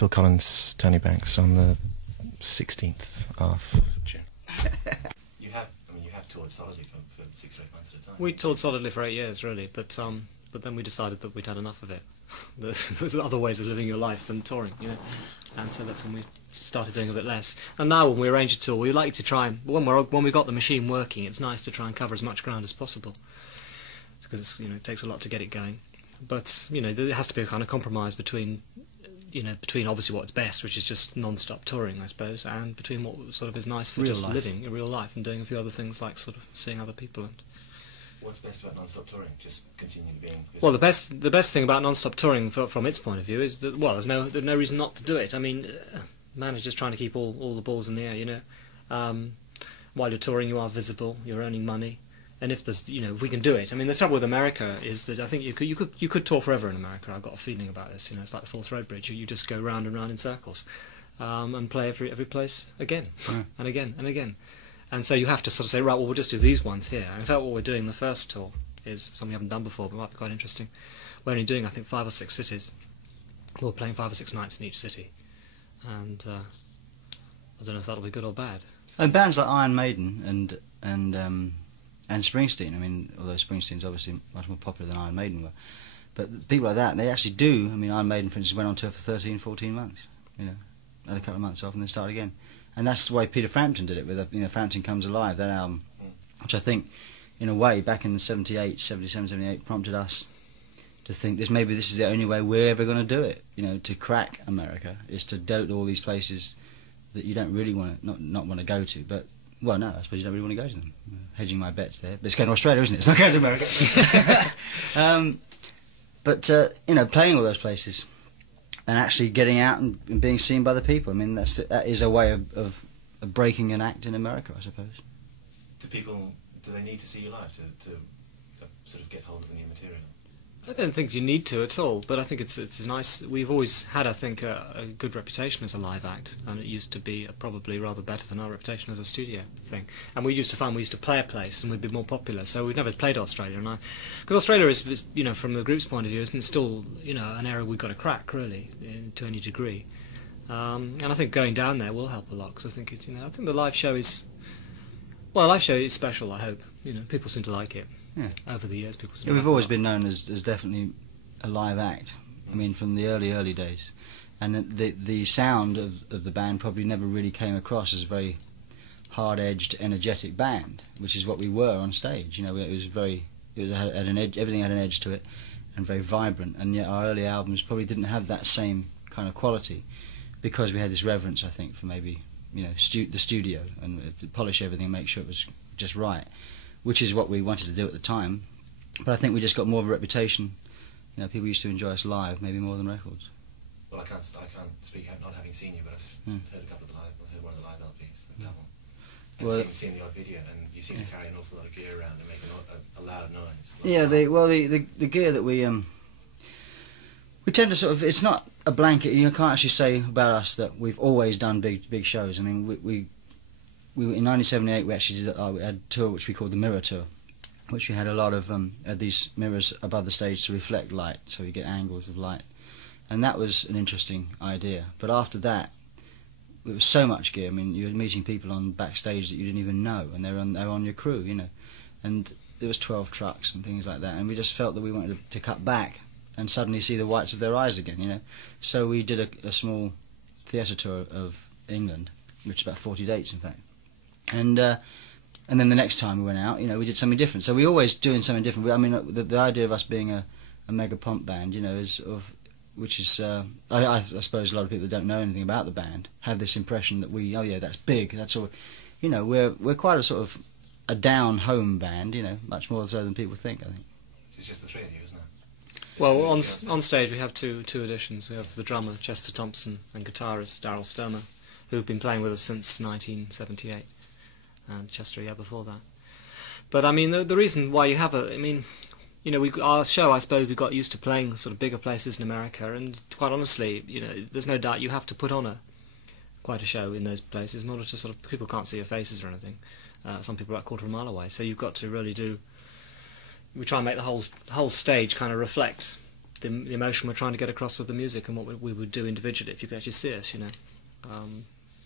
Phil Collins, Tony Banks on the 16th of June. You have toured solidly for 6 or 8 months at a time. We toured solidly for 8 years, really, but then we decided that we'd had enough of it. There was other ways of living your life than touring, you know, and so that's when we started doing a bit less. And now when we arrange a tour, we like to try and, when we got the machine working, it's nice to try and cover as much ground as possible, because it's, you know, it takes a lot to get it going. But, you know, there has to be a kind of compromise between, you know, between obviously what's best, which is just non-stop touring, I suppose, and between what sort of is nice for just living in real life and doing a few other things like sort of seeing other people. And what's best about non-stop touring? Just continuing being visible? well, the best thing about non-stop touring from its point of view is that, well, there's no reason not to do it. I mean, man is just trying to keep all the balls in the air, you know. While you're touring, you are visible, you're earning money. And if there's, you know, if we can do it. I mean, the trouble with America is that I think you could tour forever in America. I've got a feeling about this. You know, it's like the Fourth Road Bridge. You just go round and round in circles, and play every place again and again and again. And so you have to sort of say, right, well, we'll just do these ones here. And in fact, what we're doing the first tour is something we haven't done before, but might be quite interesting. We're only doing, I think, 5 or 6 cities. We're playing 5 or 6 nights in each city, and I don't know if that'll be good or bad. And bands like Iron Maiden and Springsteen, I mean, although Springsteen's obviously much more popular than Iron Maiden were, but people like that, they actually do. I mean, Iron Maiden, for instance, went on tour for 13, 14 months, you know, had a couple of months off and then started again. And that's the way Peter Frampton did it with, you know, Frampton Comes Alive, that album, which I think, in a way, back in 77, 78, prompted us to think maybe this is the only way we're ever going to do it, you know, to crack America, is to dote all these places that you don't really want to, not want to go to, but, well, no, I suppose you don't really want to go to them. Hedging my bets there, but it's going to Australia, isn't it? It's not going to America. You know, playing all those places and actually getting out and being seen by the people. I mean, that is a way of breaking an act in America, I suppose. Do they need to see you live to sort of get hold of the new material? I don't think you need to at all, but I think it's nice. We've always had, I think, a good reputation as a live act, and it used to be probably rather better than our reputation as a studio thing. And we used to find we used to play a place and we'd be more popular, so we've never played Australia. And because Australia is, you know, from the group's point of view, isn't still, you know, an area we've got to crack really to any degree. And I think going down there will help a lot, because I think it's, you know, I think the live show is, well, live show is special. I hope, you know, people seem to like it. Yeah. Over the years, people seem to like we've always been known as definitely a live act. I mean, from the early days, and the sound of the band probably never really came across as a very hard-edged, energetic band, which is what we were on stage. You know, had an edge. Everything had an edge to it, and very vibrant. And yet, our early albums probably didn't have that same kind of quality, because we had this reverence, I think, for maybe, you know, the studio, and to polish everything and make sure it was just right, which is what we wanted to do at the time. But I think we just got more of a reputation. You know, people used to enjoy us live, maybe more than records. Well, I can't speak not having seen you, but I've heard a couple of heard one of the live LPs, the album. And Well, seen the odd video, and you seem to carry an awful lot of gear around and make a loud noise. Yeah, the gear that we tend to sort of, it's not a blanket. You can't actually say about us that we've always done big shows. I mean, we in 1978 we actually did we had a tour which we called the Mirror Tour, which we had a lot of these mirrors above the stage to reflect light, so you get angles of light, and that was an interesting idea. But after that, it was so much gear. I mean, you were meeting people on backstage that you didn't even know, and they're on your crew, you know, and there was 12 trucks and things like that, and we just felt that we wanted to cut back and suddenly see the whites of their eyes again, you know. So we did a small theatre tour of England, which is about 40 dates, in fact. And then the next time we went out, you know, we did something different. So we're always doing something different. I mean, the idea of us being a mega pump band, you know, which is I suppose a lot of people that don't know anything about the band have this impression that oh yeah, that's big, that's all. You know, we're quite a sort of a down home band, you know, much more so than people think, I think. It's just the three of you, isn't it? Well, on stage we have two additions. We have the drummer Chester Thompson and guitarist Daryl Sturmer, who've been playing with us since 1978. And Chester, yeah, before that. But I mean, the reason why you have I mean, you know, our show, I suppose, we got used to playing sort of bigger places in America, and quite honestly, you know, there's no doubt you have to put on quite a show in those places in order to sort of, people can't see your faces or anything. Some people are about a quarter of a mile away, so you've got to really we try and make the whole stage kind of reflect the emotion we're trying to get across with the music and what we would do individually if you could actually see us, you know.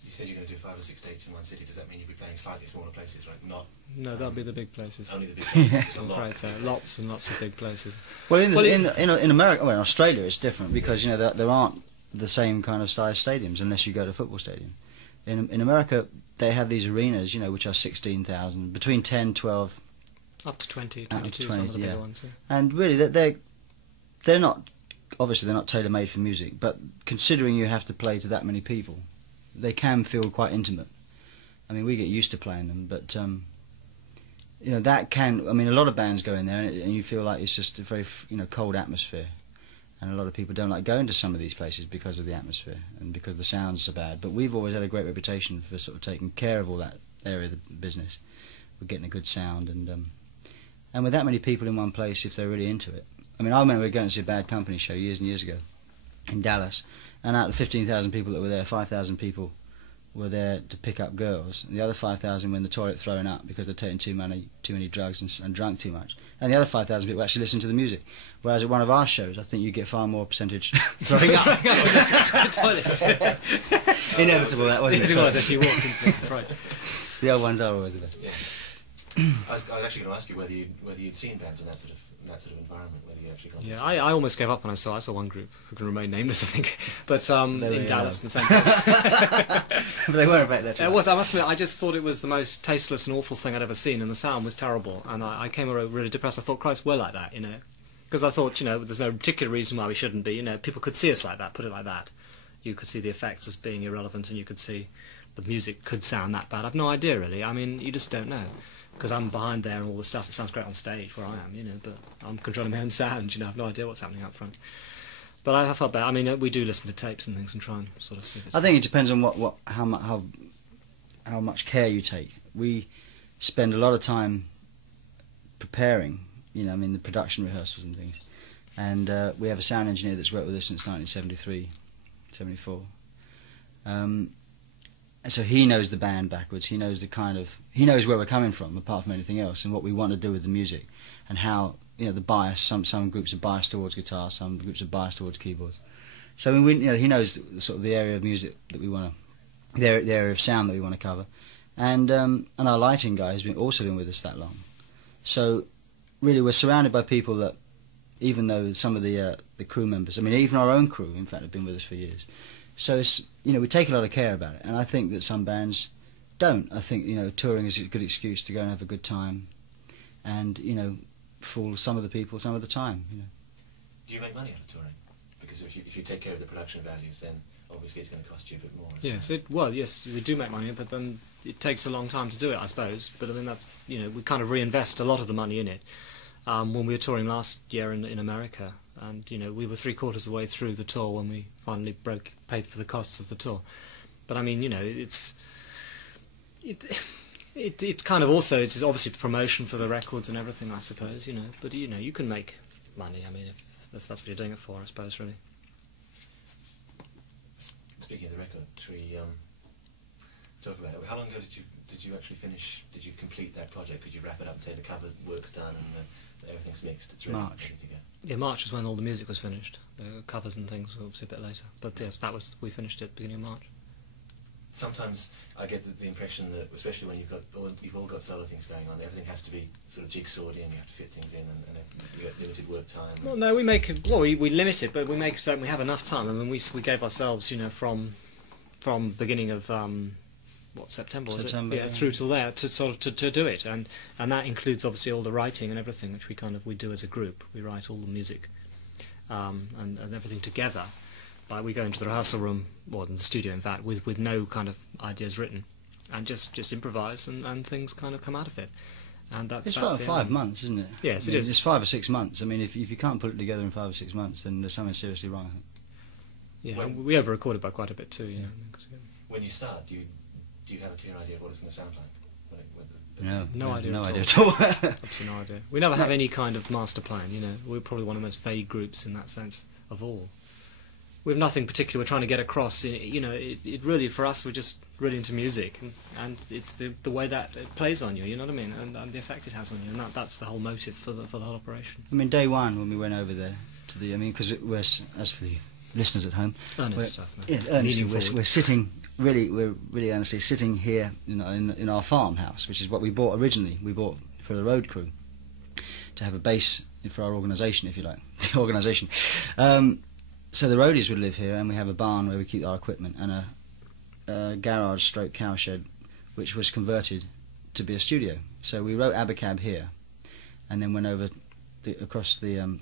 You said you're going to do 5 or 6 dates in one city. Does that mean you'll be playing slightly smaller places, right? Not. No, that'll be the big places. Only the big places. I'm afraid so. Lots and lots of big places. Well, in America, well, in Australia, it's different because you know there aren't the same kind of size stadiums unless you go to a football stadium. In America, they have these arenas, you know, which are 16,000, between 10, 12, up to 20, 22, some of the bigger ones. Yeah. And really, they're not, obviously they're not tailor-made for music, but considering you have to play to that many people, they can feel quite intimate. I mean, we get used to playing them, but you know, that can. I mean, a lot of bands go in there, and you feel like it's just a very, you know, cold atmosphere. And a lot of people don't like going to some of these places because of the atmosphere and because the sounds are bad. But we've always had a great reputation for sort of taking care of all that area of the business. We're getting a good sound, and with that many people in one place, if they're really into it. I mean, I remember going to see a Bad Company show years and years ago in Dallas, and out of 15,000 people that were there, 5,000 people were there to pick up girls, and the other 5,000 were in the toilet throwing up because they're taking too many drugs and drunk too much. And the other 5,000 people actually listened to the music. Whereas at one of our shows, I think you get far more percentage throwing up. Toilets. Inevitable, that wasn't it? It was as she walked into it. Right. The old ones are always the best. Yeah. I was actually going to ask you whether you'd seen bands in that sort of environment, whether you actually got. Yeah, I almost gave up when I saw one group who can remain nameless, I think, but in Dallas and St. But they weren't back there. It was. I must admit, I just thought it was the most tasteless and awful thing I'd ever seen, and the sound was terrible, and I came away really depressed. I thought, Christ, we're like that, you know, because I thought, you know, there's no particular reason why we shouldn't be. You know, people could see us like that. Put it like that. You could see the effects as being irrelevant, and you could see the music could sound that bad. I've no idea really. I mean, you just don't know. Because I'm behind there and all the stuff, it sounds great on stage where I am, you know, but I'm controlling my own sound, you know, I've no idea what's happening up front. But I felt bad. I mean, we do listen to tapes and things and try and sort of see if it's... I think it depends on how much care you take. We spend a lot of time preparing, you know, I mean, the production rehearsals and things. And we have a sound engineer that's worked with us since 1973, 74. And so he knows the band backwards. He knows he knows where we're coming from, apart from anything else, and what we want to do with the music, and how, you know, the bias. Some groups are biased towards guitar, some groups are biased towards keyboards. So I mean, you know, he knows sort of the area of music that we want to, the area of sound that we want to cover, and our lighting guy has also been with us that long. So really, we're surrounded by people that, even though some of the crew members, I mean, even our own crew, in fact, have been with us for years. So it's, you know, we take a lot of care about it, and I think that some bands don't. I think, you know, touring is a good excuse to go and have a good time, and, you know, fool some of the people some of the time. You know. Do you make money out of touring? Because if you take care of the production values, then obviously it's going to cost you a bit more. Yes, yes, we do make money, but then it takes a long time to do it, I suppose. But I mean, that's, you know, we kind of reinvest a lot of the money in it. When we were touring last year in America, and, you know, we were 3/4 of the way through the tour when we finally paid for the costs of the tour. But I mean, you know, it's kind of also, it's obviously promotion for the records and everything, I suppose, you know. But, you know, you can make money. I mean, if that's what you're doing it for, I suppose, really. Speaking of the record, should we talk about it? How long ago did you actually finish? Did you complete that project? Could you wrap it up and say the cover work's done and everything's mixed? It's ready. March. Yeah, March was when all the music was finished. The covers and things were obviously a bit later. But yes, we finished it beginning of March. Sometimes I get the impression that, especially when you've all got solo things going on, everything has to be sort of jigsawed in. You have to fit things in, and you get limited work time. Well, no, we limit it, but we make certain we have enough time. I mean, we gave ourselves, you know, from beginning of September, was it? Yeah, through till there to sort of to do it, and that includes obviously all the writing and everything, which we do as a group. We write all the music and everything together. Like, we go into the rehearsal room, or in the studio, in fact, with no kind of ideas written, and just improvise, and things kind of come out of it. And that's 5 months, isn't it? Yes, it is. It's 5 or 6 months. I mean, if you can't put it together in 5 or 6 months, then there's something seriously wrong, I think. Yeah, we over-recorded by quite a bit too. Yeah. When you start, do you have a clear idea of what it's going to sound like? No idea at all. Absolutely no idea. We never have any kind of master plan. You know, we're probably one of the most vague groups in that sense of all. We have nothing particular we're trying to get across. You know, it really, for us, we're just really into music, and it's the way that it plays on you. You know what I mean? And the effect it has on you, and that's the whole motive for the whole operation. I mean, day one when we went over there, to the. I mean, because we're, as for the listeners at home, Earnest stuff. No. yeah, earnestly, we're sitting. We're really honestly sitting here in our farmhouse, which is what we bought originally. We bought for the road crew to have a base for our organisation, if you like, the organisation. So the roadies would live here, and we have a barn where we keep our equipment, and a garage stroke cowshed, which was converted to be a studio. So we wrote Abacab here, and then went over across the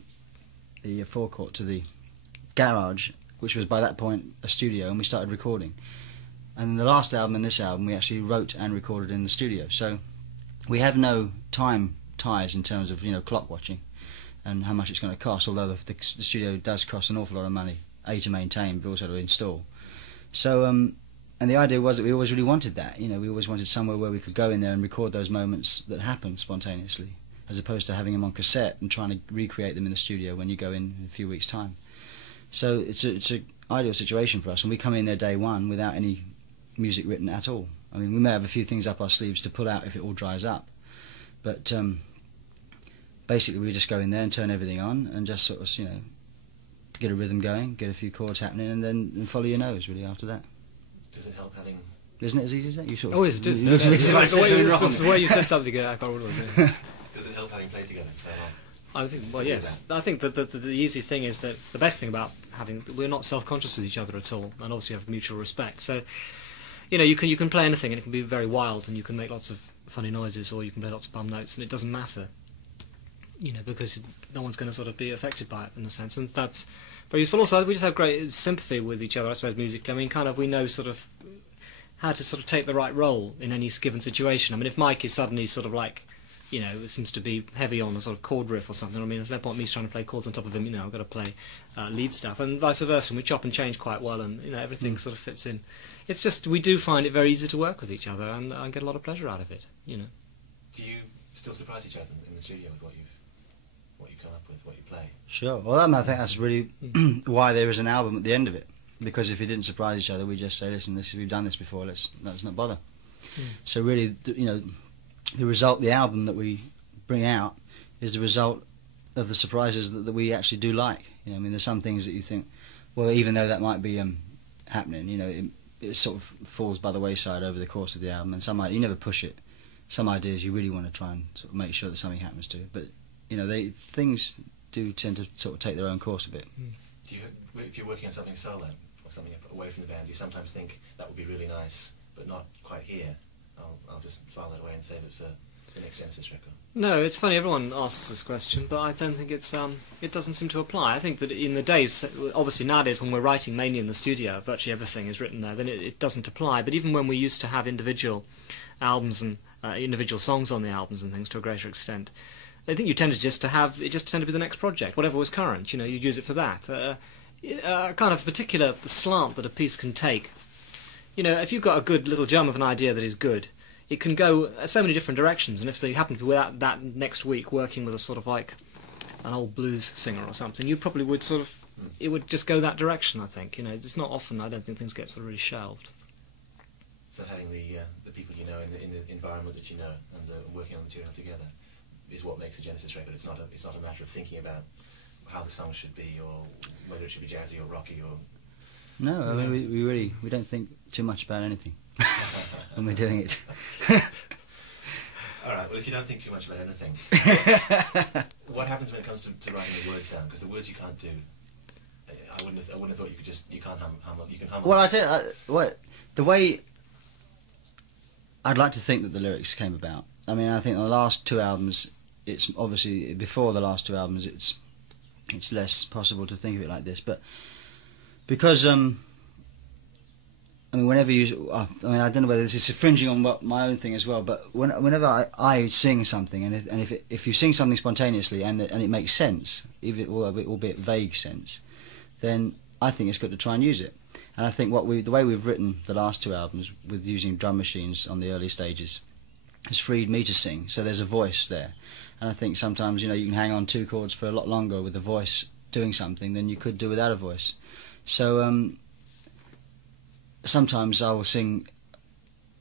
forecourt to the garage, which was by that point a studio, and we started recording. And the last album and this album we actually wrote and recorded in the studio. So we have no time ties in terms of clock watching and how much it's going to cost, although the studio does cost an awful lot of money, A, to maintain, but also to install. So and the idea was that we always really wanted that. We always wanted somewhere where we could go in there and record those moments that happen spontaneously, as opposed to having them on cassette and trying to recreate them in the studio when you go in a few weeks' time. So it's an ideal situation for us, and we come in there day one without any music written at all. I mean, we may have a few things up our sleeves to pull out if it all dries up, but basically we just go in there and turn everything on and just sort of get a rhythm going, get a few chords happening, and then follow your nose really after that. Does it help having... Isn't it as easy as that? You sort of... Oh, yes, it is. The way you said something, I can't remember what it was. Does it help having played together for so long? I think, well, yes. I think that the easy thing is that the best thing about we're not self-conscious with each other at all, and obviously we have mutual respect. So, you can play anything, and it can be very wild, and you can make lots of funny noises, or you can play lots of bum notes, and it doesn't matter. Because no one's going to sort of be affected by it in a sense, and that's very useful. Also, we just have great sympathy with each other, I suppose, musically. I mean, we know sort of how to sort of take the right role in any given situation. I mean, if Mike is suddenly sort of like, it seems to be heavy on a sort of chord riff or something, I mean, there's no point me trying to play chords on top of him, I've got to play lead stuff, and vice versa, and we chop and change quite well, and, everything sort of fits in. It's just, we do find it very easy to work with each other, and I get a lot of pleasure out of it, Do you still surprise each other in the studio with what you come up with, what you play? Sure. Well, I think that's really why there is an album at the end of it. Because if we didn't surprise each other, we just say, "Listen, we've done this before. Let's not bother." So really, the result, the album that we bring out, is the result of the surprises that we actually do like. I mean, there's some things that you think, well, even though that might be happening, it sort of falls by the wayside over the course of the album. And you never push it. Some ideas you really want to try and sort of make sure that something happens to it, but things do tend to sort of take their own course a bit. If you're working on something solo or something away from the band, you sometimes think that would be really nice, but not quite here. I'll just file that away and save it for the next Genesis record. No, it's funny. Everyone asks this question, but I don't think it doesn't seem to apply. I think that in the days, obviously nowadays, when we're writing mainly in the studio, virtually everything is written there. Then it doesn't apply. But even when we used to have individual albums and individual songs on the albums and things to a greater extent, I think you tended to be the next project, whatever was current. You'd use it for that. Kind of particular slant that a piece can take. If you've got a good little germ of an idea that is good, it can go so many different directions. And if they happen to be without that next week working with a sort of like an old blues singer or something, you probably would it would just go that direction. I think it's not often. I don't think things get sort of really shelved. So having the people in the environment that and working on material together is what makes a Genesis record. It's not a matter of thinking about how the song should be or whether it should be jazzy or rocky or... No, I mean, we don't think too much about anything when we're doing it. All right, well, if you don't think too much about anything, what happens when it comes to writing the words down? Because the words you can't do. I wouldn't have thought you can't hum you can hum. Well, I tell you, the way I'd like to think that the lyrics came about. I mean, I think on the last two albums, it's obviously before the last two albums, it's less possible to think of it like this, but because I mean, whenever I don't know whether this is infringing on my own thing as well, but whenever I sing something, and if you sing something spontaneously and it makes sense, even albeit vague sense, then I think it's good to try and use it. And I think the way we've written the last two albums with using drum machines on the early stages has freed me to sing, so there's a voice there. And I think sometimes you can hang on two chords for a lot longer with a voice doing something than you could do without a voice. So sometimes I will sing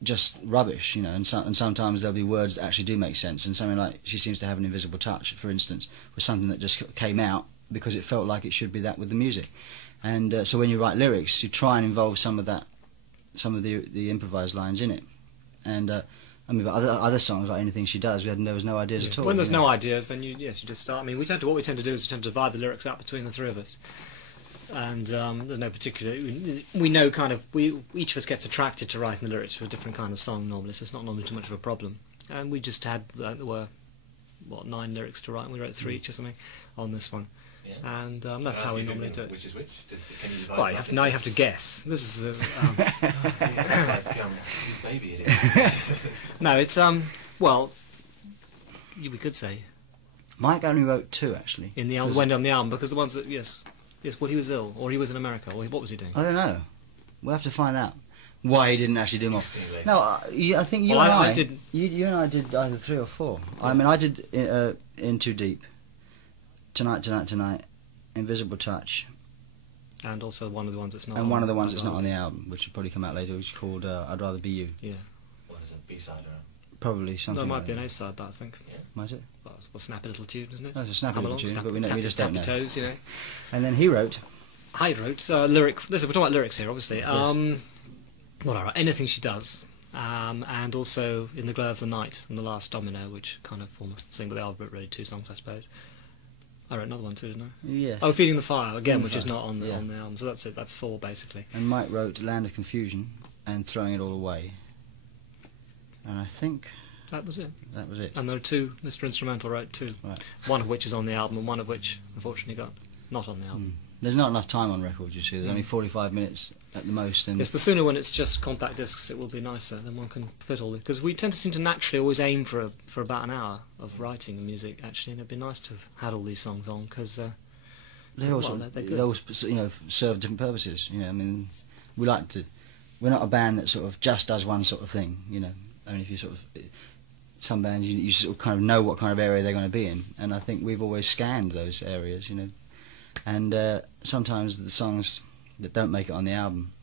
just rubbish, and sometimes there'll be words that actually do make sense. And something like "She Seems to Have an Invisible Touch," for instance, was something that just came out because it felt like it should be that with the music. And so when you write lyrics, you try and involve some of the improvised lines in it. And I mean, but other songs, like Anything She Does, there was no ideas at all. When there's no ideas, then you just start. I mean, what we tend to do is we tend to divide the lyrics out between the three of us. And there's no particular. We know kind of. Each of us gets attracted to writing the lyrics for a different kind of song normally, so it's not normally too much of a problem. And we just had there were 9 lyrics to write, and we wrote 3 each or something on this one. Yeah. And that's how we normally do it. Which is which? Can you divide Well, now you have to guess. This is whose baby it is. no, it's well, we could say Mike only wrote 2 actually. in the album, went on the album because the ones that yes, well, he was ill, or he was in America, or what was he doing? I don't know. We'll have to find out why he didn't actually do more. No, I think you Well, and I I did. You and I did either 3 or 4. I mean, I did In Too Deep, Tonight, Invisible Touch, And also one of the ones that's not. and on, one of the ones that's not on the album, which will probably come out later, which is called I'd Rather Be You. Yeah, What is it? B-side or? Probably no, something. it might like be an that. A-side, that I think. Might it? Well, it's a snappy little tune, isn't it? That's a snappy Come little along, tune, snap- but we tap- just don't tap know. your toes, you know. And then he wrote. I wrote lyric. Listen, we're talking about lyrics here, obviously. What I wrote, Anything She Does, and also In the Glow of the Night and The Last Domino, which kind of form a thing, but they are really 2 songs, I suppose. I wrote another one too, didn't I? Yes. Oh, Feeding the Fire again, Feeding which the is Fire, not on the yeah. album. So that's it. That's 4 basically. And Mike wrote Land of Confusion and Throwing It All Away. And I think That was it. that was it. And there are 2. Mr. Instrumental wrote 2. Right. One of which is on the album, and one of which, unfortunately, got not on the album. There's not enough time on records, you see. There's only 45 minutes at the most. And Yes, the sooner when it's just compact discs, it will be nicer. Then one can fit all because we tend to seem to naturally always aim for about an hour of writing the music. Actually, and it'd be nice to have had all these songs on because they also they're good. they all serve different purposes. I mean, we're not a band that sort of just does one sort of thing. I mean, if you sort of some bands you sort of kind of know what kind of area they're going to be in, and I think we've always scanned those areas. And sometimes the songs that don't make it on the album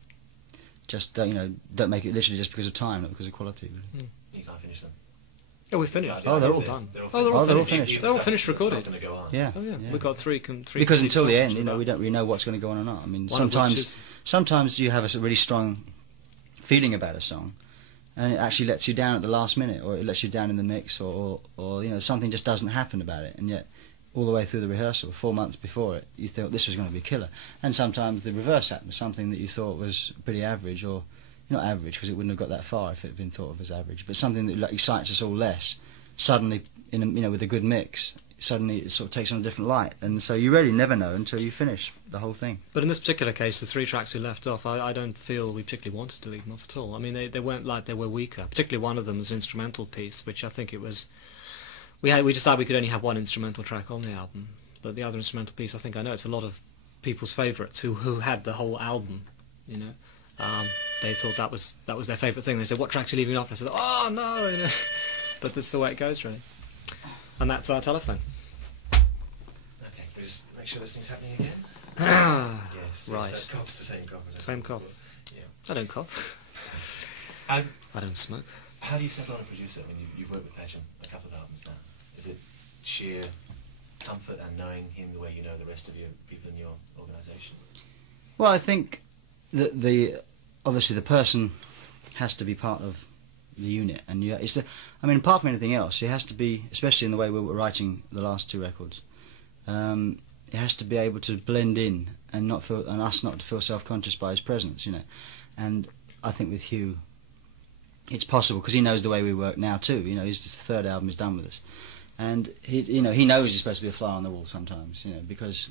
just don't make it literally just because of time, not because of quality. Really. You can't finish them. Yeah, we've finished. Yeah, they're all done. done. They're all They're all finished. finished. They're all finished recorded. It's not going to go on. Yeah. Oh yeah, we've got three because until the end, songs we don't really know what's going to go on or not. I mean, One of which is- sometimes you have a really strong feeling about a song, and it actually lets you down at the last minute, or it lets you down in the mix, or something just doesn't happen about it, and yet all the way through the rehearsal, 4 months before it, you thought this was going to be a killer. And sometimes the reverse happens, something that you thought was pretty average, or not average because it wouldn't have got that far if it had been thought of as average, but something that excites us all less. Suddenly, with a good mix, suddenly it sort of takes on a different light, and so you really never know until you finish the whole thing. But in this particular case, the 3 tracks we left off, I don't feel we particularly wanted to leave them off at all. I mean, they weren't like they were weaker. Particularly one of them was an instrumental piece, which I think it was. We decided we could only have one instrumental track on the album, but the other instrumental piece, I know it's a lot of people's favourites who had the whole album. They thought that was their favourite thing. They said, "What tracks are you leaving off?" And I said, "Oh no!" But that's the way it goes, really. And that's our telephone. Okay, we just make sure this thing's happening again. Yes. Right. So that cough's the same cough. As Same cough. Yeah. I don't cough. How, I don't smoke. how do you settle on a producer? I mean, you've worked with Patchen a couple of albums now. Is it sheer comfort and knowing him the way you know the rest of your people in your organisation? Well, I think that obviously the person has to be part of the unit, and apart from anything else, it has to be, especially in the way we were writing the last 2 records. It has to be able to blend in and us not to feel self-conscious by his presence, And I think with Hugh, it's possible because he knows the way we work now too. He's just the 3rd album he's done with us, and he knows he's supposed to be a fly on the wall sometimes, because.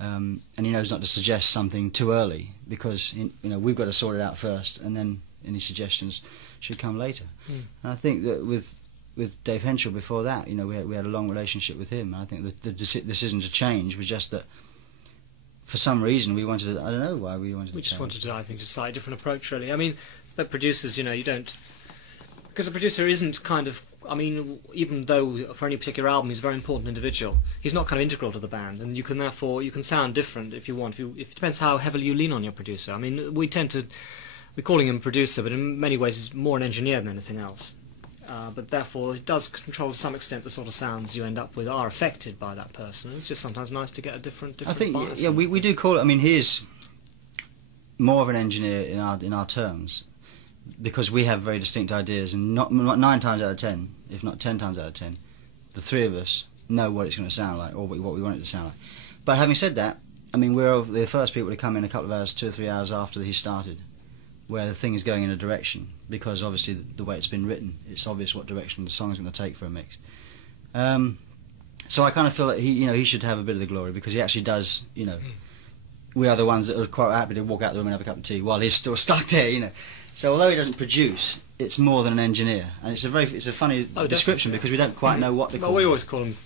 And he knows not to suggest something too early because we've got to sort it out first, and then any suggestions should come later. And I think that with Dave Henschel before that, we had a long relationship with him. And I think the decision to change was just that for some reason we wanted to. I don't know why we wanted. We to just change. wanted to, I think, just a slightly different approach, really. I mean, the producers, you don't... Because a producer isn't kind of... I mean, even though for any particular album he's a very important individual, he's not kind of integral to the band, and you can sound different if you want. If it depends how heavily you lean on your producer. I mean, we're calling him producer, but in many ways he's more an engineer than anything else. but therefore it does control to some extent the sort of sounds you end up with are affected by that person. It's just sometimes nice to get a different I think bias. yeah, we do call it. I mean, he is more of an engineer in our terms because we have very distinct ideas, and not 9 times out of 10, if not 10 times out of 10, the three of us know what it's going to sound like or what we want it to sound like. But having said that, I mean, we're the first people to come in a couple of hours, 2 or 3 hours after he started, where the thing is going in a direction, because obviously the way it's been written, it's obvious what direction the song's going to take for a mix. So I kind of feel that he should have a bit of the glory, because he actually does, we are the ones that are quite happy to walk out the room and have a cup of tea while he's still stuck there, So although he doesn't produce, it's more than an engineer, and it's a funny description because we don't quite know what to call him. We always call him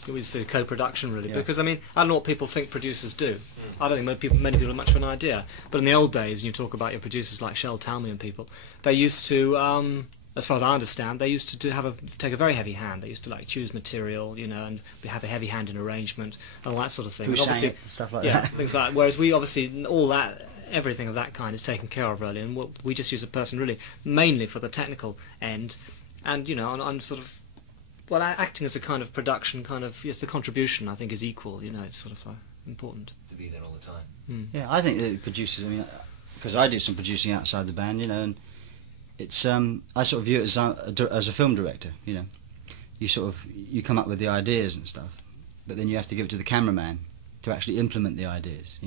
co-production, really, because I mean I don't know what people think producers do. I don't think many people have much of an idea. But in the old days, you talk about your producers like Shel Talmy and people. They used to, as far as I understand, they used to take a very heavy hand. They used to choose material, and have a heavy hand in arrangement and all that sort of thing. Who sang it, stuff like that. Things like. Whereas we obviously all that. Everything of that kind is taken care of really, and we just use a person really mainly for the technical end, and on sort of acting as a kind of production yes, the contribution I think is equal. It's sort of important to be there all the time. Yeah, I think the producers. I mean, because I do some producing outside the band, and it's I sort of view it as a film director. You come up with the ideas and stuff, but then you have to give it to the cameraman to actually implement the ideas,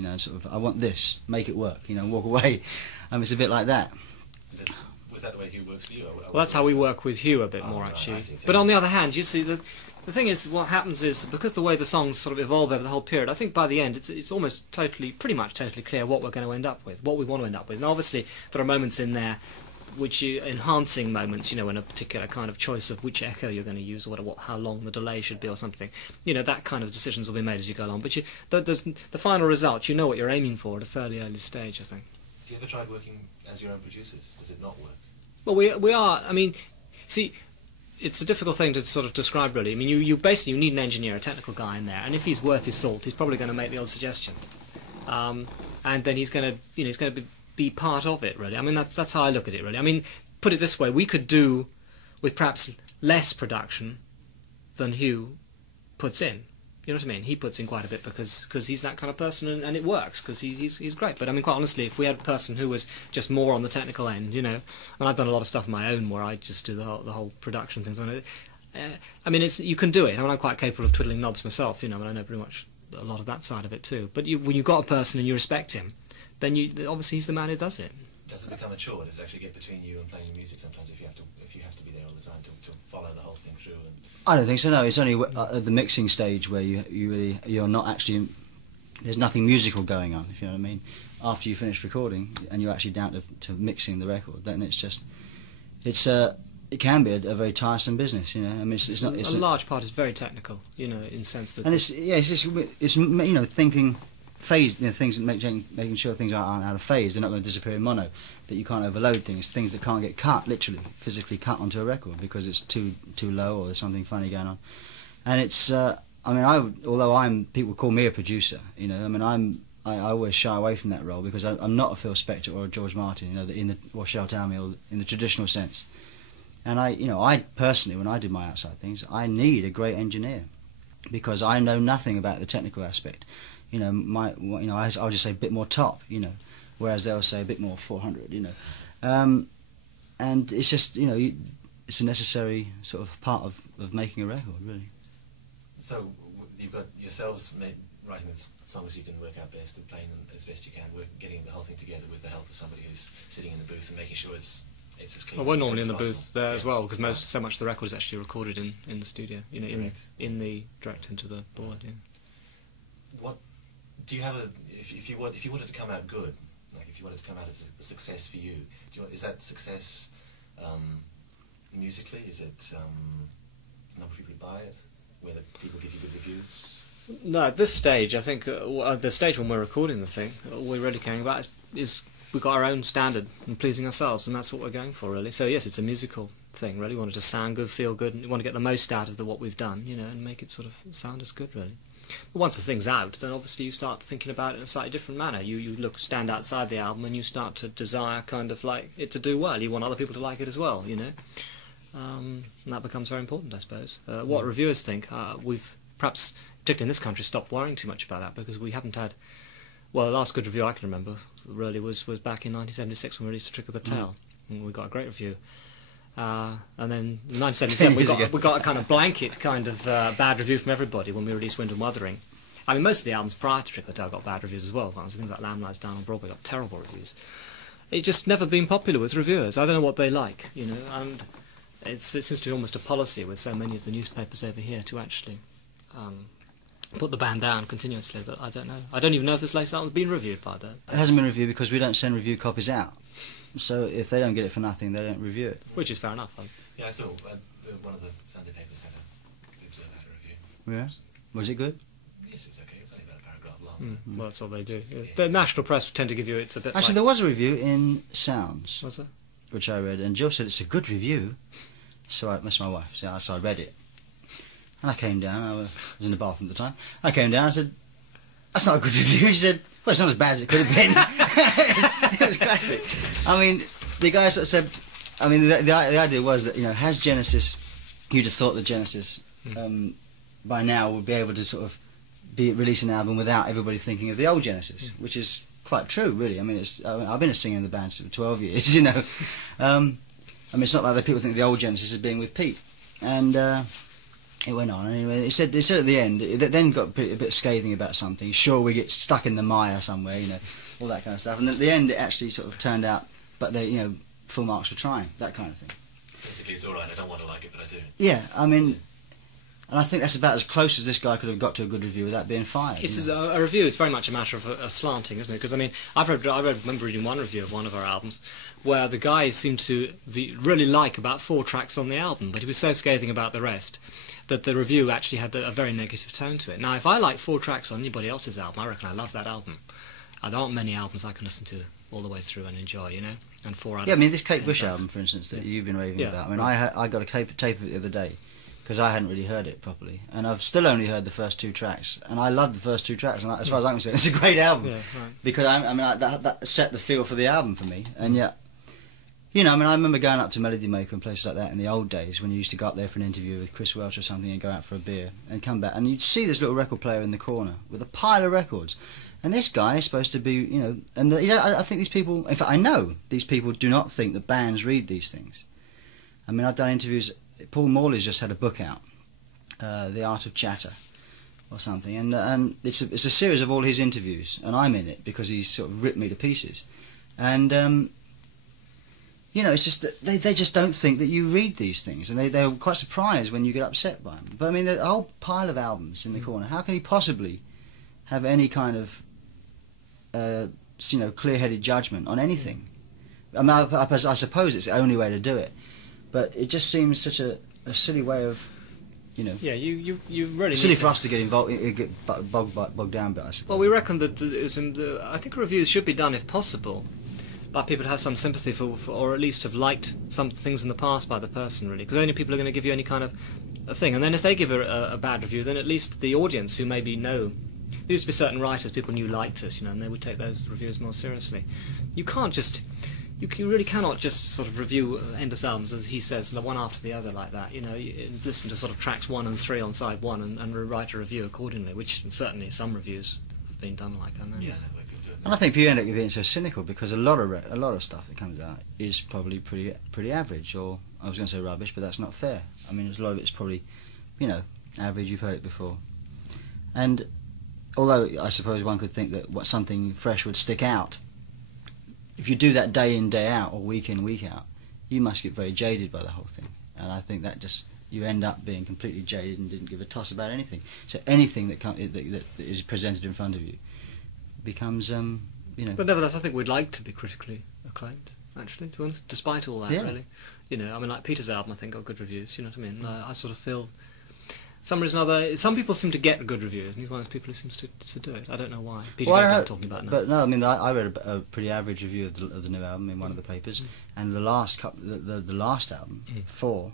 I want this, make it work, walk away. It's a bit like that. Was that the way Hugh works for you? Well, that's how we work with Hugh a bit more, actually. But on the other hand, you see, the thing is, what happens is that because the way the songs sort of evolve over the whole period, I think by the end it's almost pretty much totally clear what we're going to end up with, what we want to end up with. And obviously there are moments in there which enhancing moments, in a particular kind of choice of which echo you're going to use, or how long the delay should be, or something. That kind of decisions will be made as you go along. But there's the final result. You know what you're aiming for at a fairly early stage, I think. Have you ever tried working as your own producers? Does it not work? Well, we are. I mean, see, it's a difficult thing to sort of describe, really. I mean, you basically need an engineer, a technical guy in there, and if he's worth his salt, he's probably going to make the odd suggestion, and then he's going to be part of it, really. I mean, that's how I look at it, really. I mean, put it this way, we could do with perhaps less production than Hugh puts in. You know what I mean? He puts in quite a bit because he's that kind of person, and it works because he's great. But I mean, quite honestly, if we had a person who was just more on the technical end, and I've done a lot of stuff of my own where I just do the whole production things. I mean, you can do it. I mean, I'm quite capable of twiddling knobs myself, and I know pretty much a lot of that side of it too. But when you've got a person and you respect him, then obviously he's the man who does it. Does it become a chore? Does it actually get between you and playing music sometimes if you have to be there all the time to follow the whole thing through? I don't think so. No, it's only at the mixing stage where you're not actually. There's nothing musical going on, if you know what I mean. After you finish recording and you're actually down to mixing the record, then it can be a very tiresome business, I mean, it's not. It's a large part is very technical, in the sense that. And it's thinking. Phase, things that making sure things aren't out of phase. They're not going to disappear in mono. That you can't overload things that can't get cut, literally, physically cut onto a record because it's too low or there's something funny going on. And it's, although people call me a producer, I always shy away from that role because I'm not a Phil Spector or a George Martin, or Shel Talmy, or in the traditional sense. And I personally, when I do my outside things, I need a great engineer because I know nothing about the technical aspect. I'll just say a bit more top, whereas they'll say a bit more 400, and it's just, it's a necessary sort of part of making a record, really. So you've got yourselves writing the songs you can work out best and playing them as best you can, getting the whole thing together with the help of somebody who's sitting in the booth and making sure it's as clean. Well, we're normally in the booth there as well because so much of the record is actually recorded in the studio, in the direct into the board. Yeah. What do you have if you wanted to come out good, like if you wanted to come out as a success for you, is that success musically? Is it number of people who buy it, whether people give you good reviews? No, at this stage, I think the stage when we're recording the thing, all we're really caring about is we've got our own standard and pleasing ourselves, and that's what we're going for, really. So yes, it's a musical thing, really. We want it to sound good, feel good, and we want to get the most out of what we've done, and make it sort of sound as good, really. But once the thing's out, then obviously you start thinking about it in a slightly different manner. You stand outside the album and you start to desire kind of like it to do well. You want other people to like it as well, and that becomes very important, I suppose. What reviewers think, we've perhaps, particularly in this country, stopped worrying too much about that because we haven't had. Well, the last good review I can remember really was back in 1976 when we released A Trick of the Tail, and we got a great review. And then in 1977 we got a kind of blanket kind of bad review from everybody when we released Wind and Wuthering. I mean, most of the albums prior to Trick of the Tail got bad reviews as well. Things like Lamb Lies Down on Broadway got terrible reviews. It's just never been popular with reviewers. I don't know what they like, you know, and it seems to be almost a policy with so many of the newspapers over here to actually put the band down continuously. That I don't know. I don't even know if this latest album's been reviewed by the. It hasn't been reviewed because we don't send review copies out. So if they don't get it for nothing, they don't review it. Which is fair enough. Yeah, I saw one of the Sunday papers had a Observer had a review. Yeah? Was it good? Yes, it was okay. It was only about a paragraph long. Well, that's all they do. Yeah. The national press tend to give you it's a bit. Actually, there was a review in Sounds, Was there? which I read, and Jill said it's a good review. So that's my wife. So I read it. And I came down. I was in the bathroom at the time. I came down. I said, "That's not a good review." She said, "Well, it's not as bad as it could have been." It was classic. I mean, the guy sort of said. I mean, the idea was that, you know, has Genesis. You'd have thought that Genesis by now would be able to sort of release an album without everybody thinking of the old Genesis, which is quite true, really. I mean, I've been a singer in the band for 12 years, you know. I mean, it's not like that people think the old Genesis is being with Pete. And it went on. Anyway, it said at the end, it then got a bit scathing about something. Sure, we get stuck in the mire somewhere, you know, all that kind of stuff. And at the end, it actually sort of turned out, but they, you know, full marks for trying, that kind of thing. Basically, it's all right. I don't want to like it, but I do. Yeah, I mean, and I think that's about as close as this guy could have got to a good review without being fired. It's a review. It's very much a matter of a slanting, isn't it? Because I mean, I remember reading one review of one of our albums where the guy seemed to really like about 4 tracks on the album, but he was so scathing about the rest that the review actually had a very negative tone to it. Now, if I like 4 tracks on anybody else's album, I reckon I love that album. There aren't many albums I can listen to all the way through and enjoy, you know. And 4 out yeah, I of mean, this Kate 10 Bush tracks. album, for instance, that you've been raving Yeah. about. I mean, I got a tape of it the other day because I hadn't really heard it properly, and I've still only heard the first 2 tracks, and I love the first 2 tracks. And as far as I'm concerned, it's a great album Yeah, right. because that set the feel for the album for me. And yet, you know, I mean, I remember going up to Melody Maker and places like that in the old days when you used to go up there for an interview with Chris Welch or something and go out for a beer and come back, and you'd see this little record player in the corner with a pile of records. And this guy is supposed to be, you know, and I think these people, in fact, I know these people do not think that bands read these things. I mean, I've done interviews. Paul Morley's just had a book out, The Art of Chatter, or something, and it's a series of all his interviews, and I'm in it because he's sort of ripped me to pieces, and you know, it's just that they just don't think that you read these things, and they're quite surprised when you get upset by them. But I mean, a whole pile of albums in the corner. How can he possibly have any kind of you know, clear-headed judgment on anything? I mean, I suppose it's the only way to do it, but it just seems such a silly way of, you know. Yeah, you really Silly need for us to get involved, get bogged down by, I suppose. Well, we reckon that I think reviews should be done, if possible, by people who have some sympathy for or at least have liked some things in the past by the person, really, because only people are going to give you any kind of a thing. And then if they give a bad review, then at least the audience, who maybe know. There used to be certain writers people knew liked us, you know, and they would take those reviews more seriously. You can't just, you really cannot just sort of review endless albums, as he says, one after the other like that. You know, you listen to sort of tracks 1 and 3 on side 1 and write a review accordingly, which certainly some reviews have been done like, I know. Yeah, that's the way people do it. And I think people end up being so cynical because a lot of stuff that comes out is probably pretty average, or I was going to say rubbish, but that's not fair. I mean, a lot of it's probably, you know, average. You've heard it before, and although I suppose one could think that something fresh would stick out, if you do that day in, day out, or week in, week out, you must get very jaded by the whole thing. And I think that just, you end up being completely jaded and didn't give a toss about anything. So anything that is presented in front of you becomes, you know. But nevertheless, I think we'd like to be critically acclaimed, actually, to be honest, despite all that, Yeah. really. You know, I mean, like Peter's album, I think, got good reviews, you know what I mean? I sort of feel, some reason or other, some people seem to get good reviews, and he's one of those people who seems to do it. I don't know why. Peter, Well, I'm talking about now. But no, I mean, I read a pretty average review of the new album in one of the papers, and the last album, 4,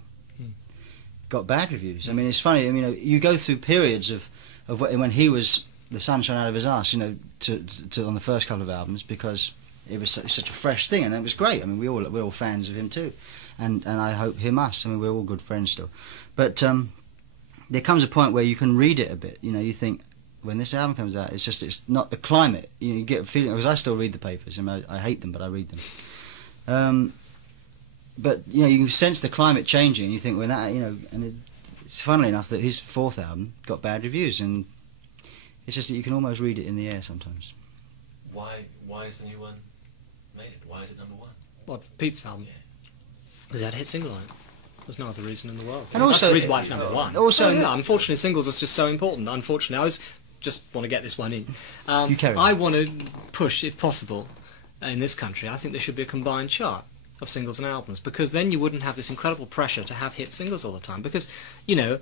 got bad reviews. I mean, it's funny. I mean, you go through periods of when he was the sunshine out of his arse, you know, to on the first couple of albums, because it was such a fresh thing, and it was great. I mean, we're all fans of him too, and I hope him us. I mean, we're all good friends still, but there comes a point where you can read it a bit. You know, you think when this album comes out, it's not the climate. You get a feeling, because I still read the papers. I mean, I hate them, but I read them. But you know, you can sense the climate changing, and you think, well, that, you know, and it's funnily enough that his fourth album got bad reviews, and it's just that you can almost read it in the air sometimes. Why is the new one made it? Why is it number one? What, Pete's album? Yeah. Because it had a hit single on it. There's no other reason in the world. And That's also, the reason why it's number one. Also, yeah, unfortunately, singles are just so important. Unfortunately, just want to get this one in. You carry on. I want to push, if possible, in this country, I think there should be a combined chart of singles and albums, because then you wouldn't have this incredible pressure to have hit singles all the time. Because, you know,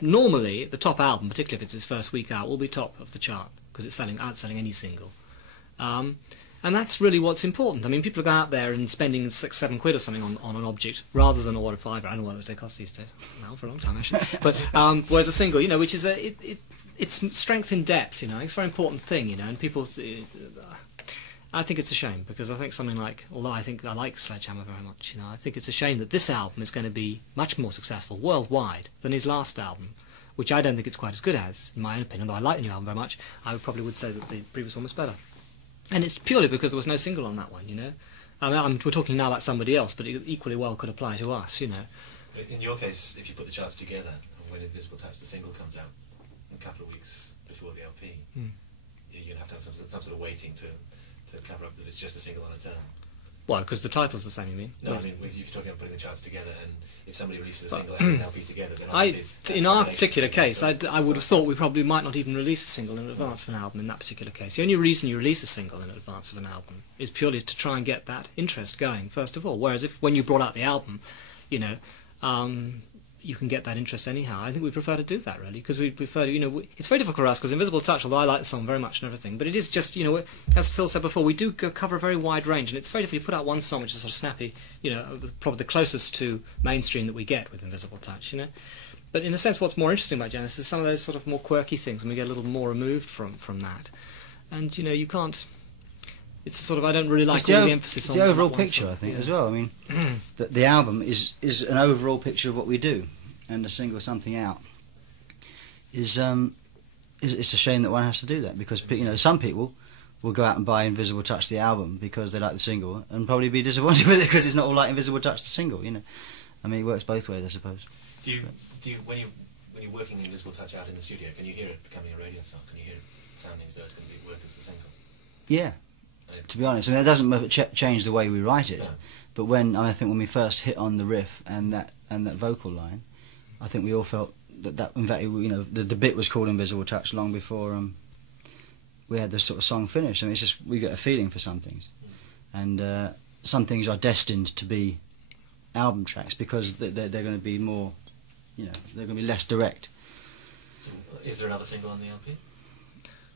normally the top album, particularly if it's its first week out, will be top of the chart because it's outselling any single. And that's really what's important. I mean, people are going out there and spending £6-7 or something on an object rather than a what, a fiver. I don't know what they cost these days. Well, for a long time actually. But whereas a single, you know, which is it's strength in depth. You know, it's a very important thing. You know, and people's. I think it's a shame, because I think something like, although I like Sledgehammer very much, you know, I think it's a shame that this album is going to be much more successful worldwide than his last album, which I don't think it's quite as good as, in my own opinion. Though I like the new album very much, I probably would say that the previous one was better. And it's purely because there was no single on that one, you know. I mean, we're talking now about somebody else, but it equally well could apply to us, you know. In your case, if you put the charts together, and when Invisible Touch, the single comes out a couple of weeks before the LP, you're going to have some sort of waiting to cover up that it's just a single on its own. Well, because the title's the same, you mean? No, I mean, if you're talking about putting the charts together, and if somebody releases a single and an LP together, then obviously... In our particular case, I would have thought we probably might not even release a single in advance of an album in that particular case. The only reason you release a single in advance of an album is purely to try and get that interest going, first of all. Whereas when you brought out the album, you know, you can get that interest anyhow. I think we prefer to do that, really, because we prefer to, you know, it's very difficult for us, because Invisible Touch, although I like the song very much and everything, but it is just, you know, as Phil said before, we do cover a very wide range, and it's very difficult. You put out one song which is sort of snappy, you know, probably the closest to mainstream that we get with Invisible Touch, you know. But in a sense, what's more interesting about Genesis is some of those sort of more quirky things, and we get a little more removed from that. And, you know, you can't... It's sort of, I don't really like all the emphasis on the overall one picture, song. I think, as well. I mean, the album is an overall picture of what we do, and a single something out is it's a shame that one has to do that, because, you know, some people will go out and buy Invisible Touch the album because they like the single, and probably be disappointed with it because it's not all like Invisible Touch the single, you know. I mean, it works both ways, I suppose. Do you when you're working Invisible Touch out in the studio, can you hear it becoming a radio song? Can you hear it sounding as though it's going to work as a single? Yeah. To be honest, I mean, that doesn't change the way we write it. No. But I think when we first hit on the riff and that vocal line, I think we all felt that in fact, you know, the bit was called Invisible Touch long before we had the sort of song finished. I mean, it's just we get a feeling for some things, and some things are destined to be album tracks because they're going to be more, you know, they're going to be less direct. So, is there another single on the LP?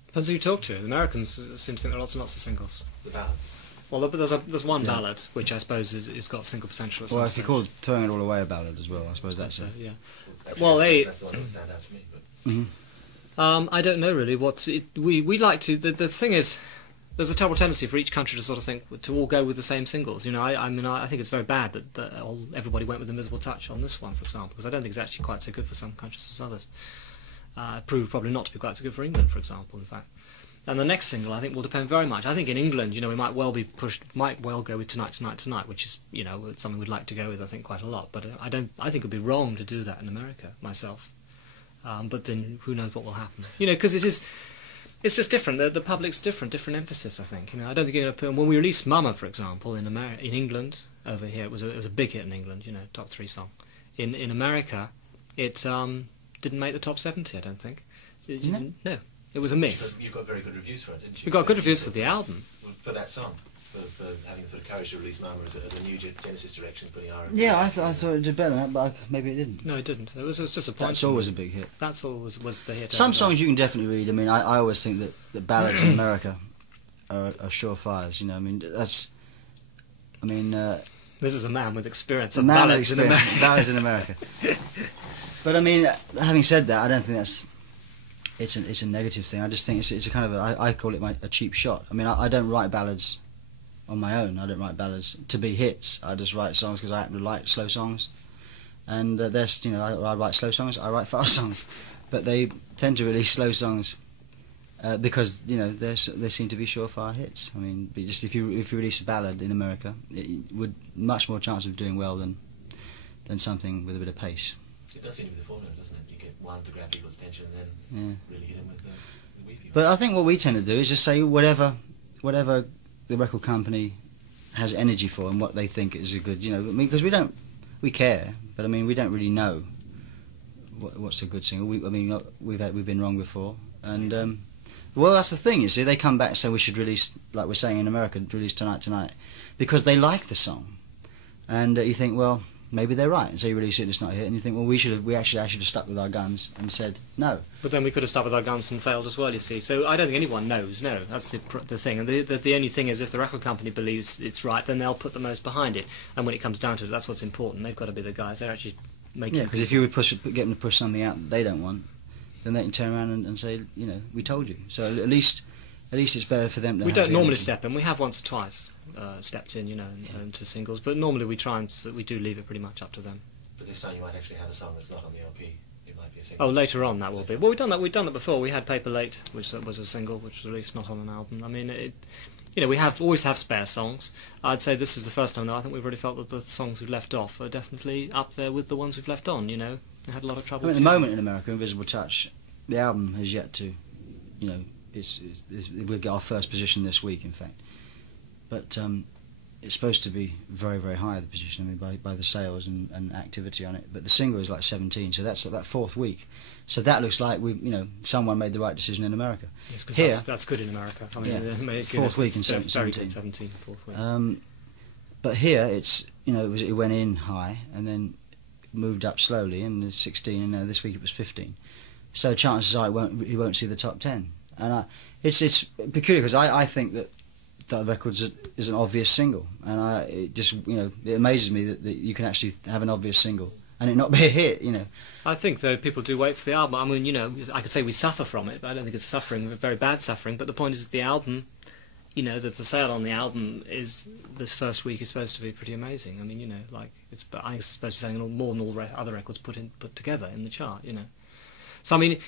Depends who you talk to. The Americans seem to think there are lots and lots of singles. The ballads? Well, there's one ballad, which I suppose is got single potential at some Well, if you stage. call Throwing It All Away a ballad as well, I suppose that's it. Yeah. Actually, Well, that's the one that would stand out to me. But I don't know really we like to. The thing is, there's a terrible tendency for each country to sort of think to all go with the same singles. You know, I mean, I think it's very bad that everybody went with Invisible Touch on this one, for example, because I don't think it's actually quite so good for some countries as others. It proved probably not to be quite so good for England, for example, in fact. And the next single, I think, will depend very much. I think in England, you know, we might well go with Tonight, Tonight, Tonight, which is, you know, something we'd like to go with, I think, quite a lot. But I think it would be wrong to do that in America, myself. But then who knows what will happen? You know, because it's just different. The public's different emphasis, I think. You know, I don't think you're going to put, when we released Mama, for example, in England, over here, it was a big hit in England, you know, top 3 song. In America, it didn't make the top 70, I don't think. No. It was a miss. You got very good reviews for it, didn't you? We got good reviews for the album. For that song, for having the sort of courage to release Mama as a new Genesis direction, putting R&B. Yeah, I thought it did better than that, but maybe it didn't. No, it didn't. It was disappointing. That's always a big hit. That's all was the hit. Some songs you can definitely read. I mean, I always think that ballads in America are surefires. You know, I mean, that's... I mean... this is a man with experience of ballads in America. Ballads in America. But I mean, having said that, I don't think that's... It's a negative thing. I just think it's a kind of I call it a cheap shot. I mean, I don't write ballads on my own. I don't write ballads to be hits. I just write songs because I happen to like slow songs. And there's, you know, I write slow songs, I write fast songs, but they tend to release slow songs because, you know, they seem to be surefire hits. I mean, just if you release a ballad in America, it would much more chance of doing well than something with a bit of pace. It does seem to be the formula, doesn't it? You get one to grab people's attention, and then really hit them with the weepy. But I think what we tend to do is just say whatever the record company has energy for and what they think is a good, you know, I mean, because we care, but I mean, we don't really know what's a good single. We've been wrong before, and well, that's the thing. You see, they come back and say we should release, like we're saying in America, release tonight, because they like the song, and you think, well, maybe they're right, and so you release it and it's not a hit, and you think, well, we actually should have stuck with our guns and said no. But then we could have stuck with our guns and failed as well, you see. So I don't think anyone knows. No, that's the thing. And the only thing is, if the record company believes it's right, then they'll put the most behind it. And when it comes down to it, that's what's important. They've got to be the guys. They're actually making. Yeah, because if you would get them to push something out that they don't want, then they can turn around and say, you know, we told you. So at least it's better for them to. We don't normally step in. We have once or twice stepped in, you know, into singles, but normally we try and we do leave it pretty much up to them. But this time you might actually have a song that's not on the LP. It might be a single. Oh, later on that will be. Well, we've done that before. We had Paper Late, which was a single, which was released not on an album. I mean, you know, we always have spare songs. I'd say this is the first time though I think we've really felt that the songs we've left off are definitely up there with the ones we've left on. You know, we had a lot of trouble. I mean, at the moment in America, Invisible Touch, the album has yet to, you know, we'll get our first position this week, in fact. But it's supposed to be very, very high, the position, I mean, by the sales and activity on it. But the single is like 17, so that's about fourth week. So that looks like someone made the right decision in America. Yes, because that's good in America. I mean, it's fourth week in 17. 17, fourth week. But here it's, you know, it went in high and then moved up slowly, and it's 16, and this week it was 15. So chances are he won't see the top 10. And it's peculiar because I think that record is an obvious single, and it amazes me that you can actually have an obvious single and it not be a hit, you know. I think though people do wait for the album. I mean, you know, I could say we suffer from it, but I don't think it's suffering, very bad suffering. But the point is that the album, you know, that the sale on the album is this first week is supposed to be pretty amazing. I mean, you know, like I suppose we're selling more than all the other records put together in the chart, you know. So I mean,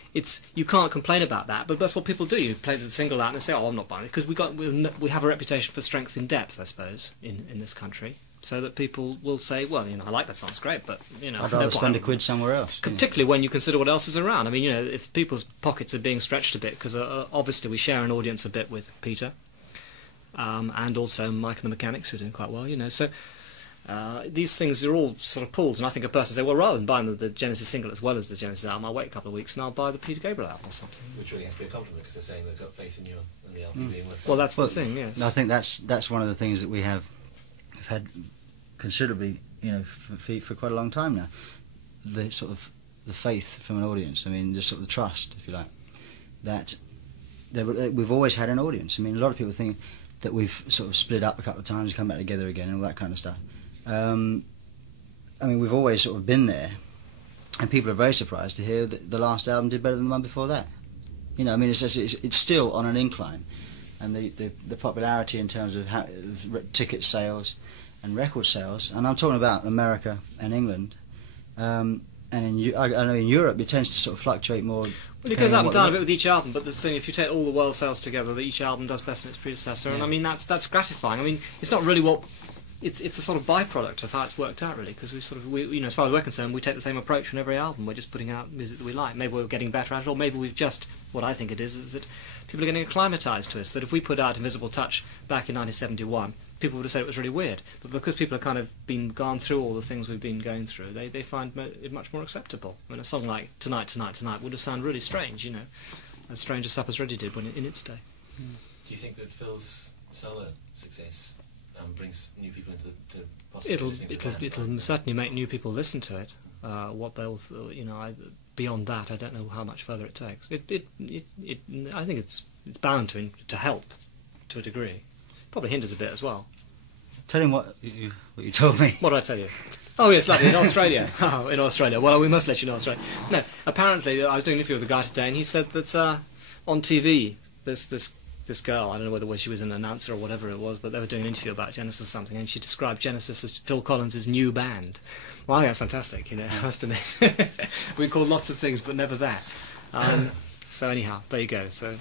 you can't complain about that, but that's what people do. You play the single out and they say, "Oh, I'm not buying it," because we have a reputation for strength in depth, I suppose, in this country, so that people will say, "Well, you know, I like that song, it's great, but you know, I'd rather spend a quid somewhere else." Particularly when you consider what else is around. I mean, you know, if people's pockets are being stretched a bit, because obviously we share an audience a bit with Peter, and also Mike and the Mechanics, who are doing quite well, you know, so. These things are all sort of pulls, and I think a person say, well, rather than buying the Genesis single as well as the Genesis album, I'll wait a couple of weeks and I'll buy the Peter Gabriel album or something. Which really has to be a compliment, because they're saying they've got faith in you and the album being worth. Well, that's the thing, yes. I think that's one of the things that we've had considerably, you know, for quite a long time now. The sort of the faith from an audience. I mean, just sort of the trust, if you like, that we've always had an audience. I mean, a lot of people think that we've sort of split up a couple of times, come back together again, and all that kind of stuff. I mean, we've always sort of been there, and people are very surprised to hear that the last album did better than the one before that. You know, I mean, it's still on an incline, and the popularity in terms of ticket sales and record sales, and I'm talking about America and England, and I know in Europe it tends to sort of fluctuate more. Well, it goes up and down a bit with each album, but the thing, if you take all the world sales together, that each album does better than its predecessor, and I mean that's gratifying. I mean, it's not really what. It's a sort of byproduct of how it's worked out, really, because we you know, as far as we're concerned, we take the same approach on every album. We're just putting out music that we like. Maybe we're getting better at it, or maybe we've just, what I think it is that people are getting acclimatised to us. That if we put out Invisible Touch back in 1971, people would have said it was really weird. But because people have kind of gone through all the things we've been going through, they find it much more acceptable. I mean, a song like Tonight, Tonight, Tonight would have sounded really strange, you know, as strange as Supper's Ready did in its day. Do you think that Phil's solo success brings new people into possibly listening to the band? It'll certainly make new people listen to it. What they'll, you know, beyond that, I don't know how much further it takes. I think it's bound to help to a degree. Probably hinders a bit as well. Tell him what you told me. What did I tell you? Oh yes, lovely, in Australia. Oh, in Australia. Well, we must let you know Australia. No, apparently I was doing an interview with a guy today, and he said that on TV this this girl, I don't know whether she was an announcer or whatever it was, but they were doing an interview about Genesis or something, and she described Genesis as Phil Collins' new band. Well, I think that's fantastic, you know, I must admit. We call lots of things, but never that. So anyhow, there you go. So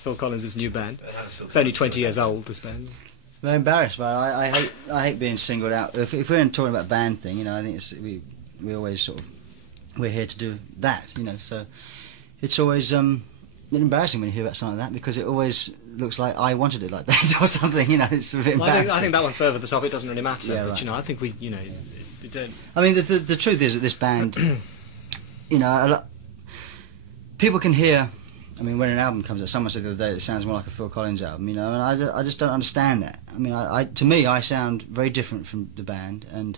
Phil Collins' new band. It's only 20 years old, this band. Very embarrassed, but I hate being singled out. If we're talking about band thing, you know, I think we always sort of, we're here to do that, you know. So it's always embarrassing when you hear about something like that, because it always looks like I wanted it like that or something, you know. It's a bit embarrassing. I think that one's over the top. It doesn't really matter. Yeah, but right. you know, I think we, you know, it don't. I mean, the truth is that this band, you know, people can hear. I mean, when an album comes out, someone said the other day it sounds more like a Phil Collins album, you know, and I just don't understand that. I mean, to me, I sound very different from the band, and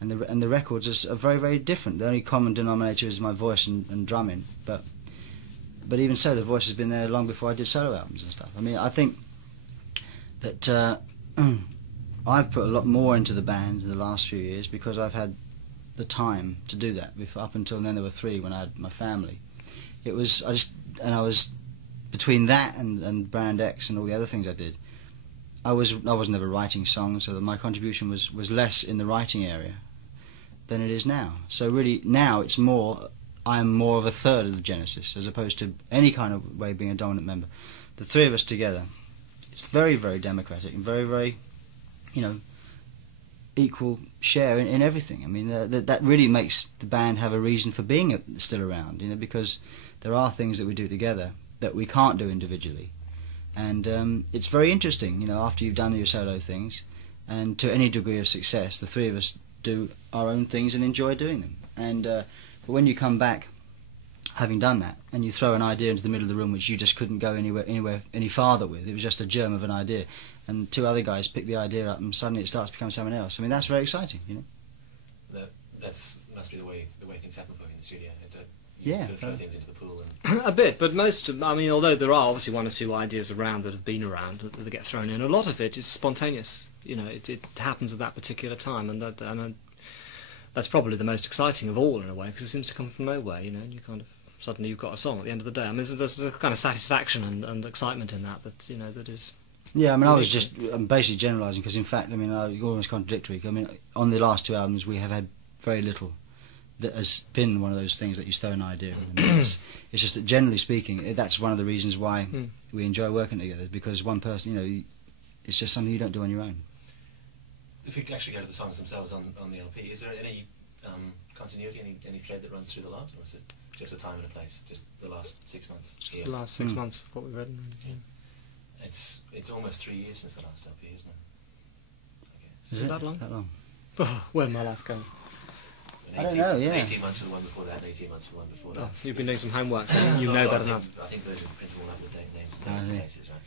the records are very, very different. The only common denominator is my voice and drumming, but even so, the voice has been there long before I did solo albums and stuff. I mean, I think that I've put a lot more into the band in the last few years because I've had the time to do that. Up until then, there were 3 when I had my family. I was between that and Brand X and all the other things I did. I was never writing songs, so that my contribution was less in the writing area than it is now. So really now it's more. I'm more of a third of the Genesis, as opposed to any kind of way being a dominant member. The 3 of us together, it's very, very democratic and very, very, you know, equal share in everything. I mean, that really makes the band have a reason for being still around, you know, because there are things that we do together that we can't do individually. And it's very interesting, you know, after you've done your solo things, and to any degree of success, the 3 of us do our own things and enjoy doing them. And but when you come back, having done that, and you throw an idea into the middle of the room which you just couldn't go anywhere any farther with, it was just a germ of an idea, and 2 other guys pick the idea up, and suddenly it starts to become something else. I mean, that's very exciting, you know. That's must be the way things happen for you in the studio. Yeah. Sort of throw things into the pool and A bit, but I mean, although there are obviously 1 or 2 ideas around that have been around that get thrown in, a lot of it is spontaneous. You know, it happens at that particular time, and that's probably the most exciting of all in a way, because it seems to come from nowhere. You know, and you kind of suddenly you've got a song at the end of the day. I mean, there's a kind of satisfaction and excitement in that you know that is. Yeah, I mean, really I'm basically generalising, because in fact, I mean, you're almost contradictory. I mean, on the last 2 albums, we have had very little that has been one of those things that you throw an idea. I mean, it's just that, generally speaking, that's one of the reasons why we enjoy working together, because one person, you know, it's just something you don't do on your own. if we actually go to the songs themselves on the LP, is there any continuity, any thread that runs through the lot, or is it just a time and a place, just the last 6 months? Just the last 6 months of what we've read. Yeah. It's almost 3 years since the last LP, isn't it? I guess. Is it that long? That long? Oh, where'd my life go? I don't know, yeah. 18 months for the one before that, and 18 months for the one before that. Oh, you've been doing some homework, so you know better than us. I think versions are printable up with names and places, right?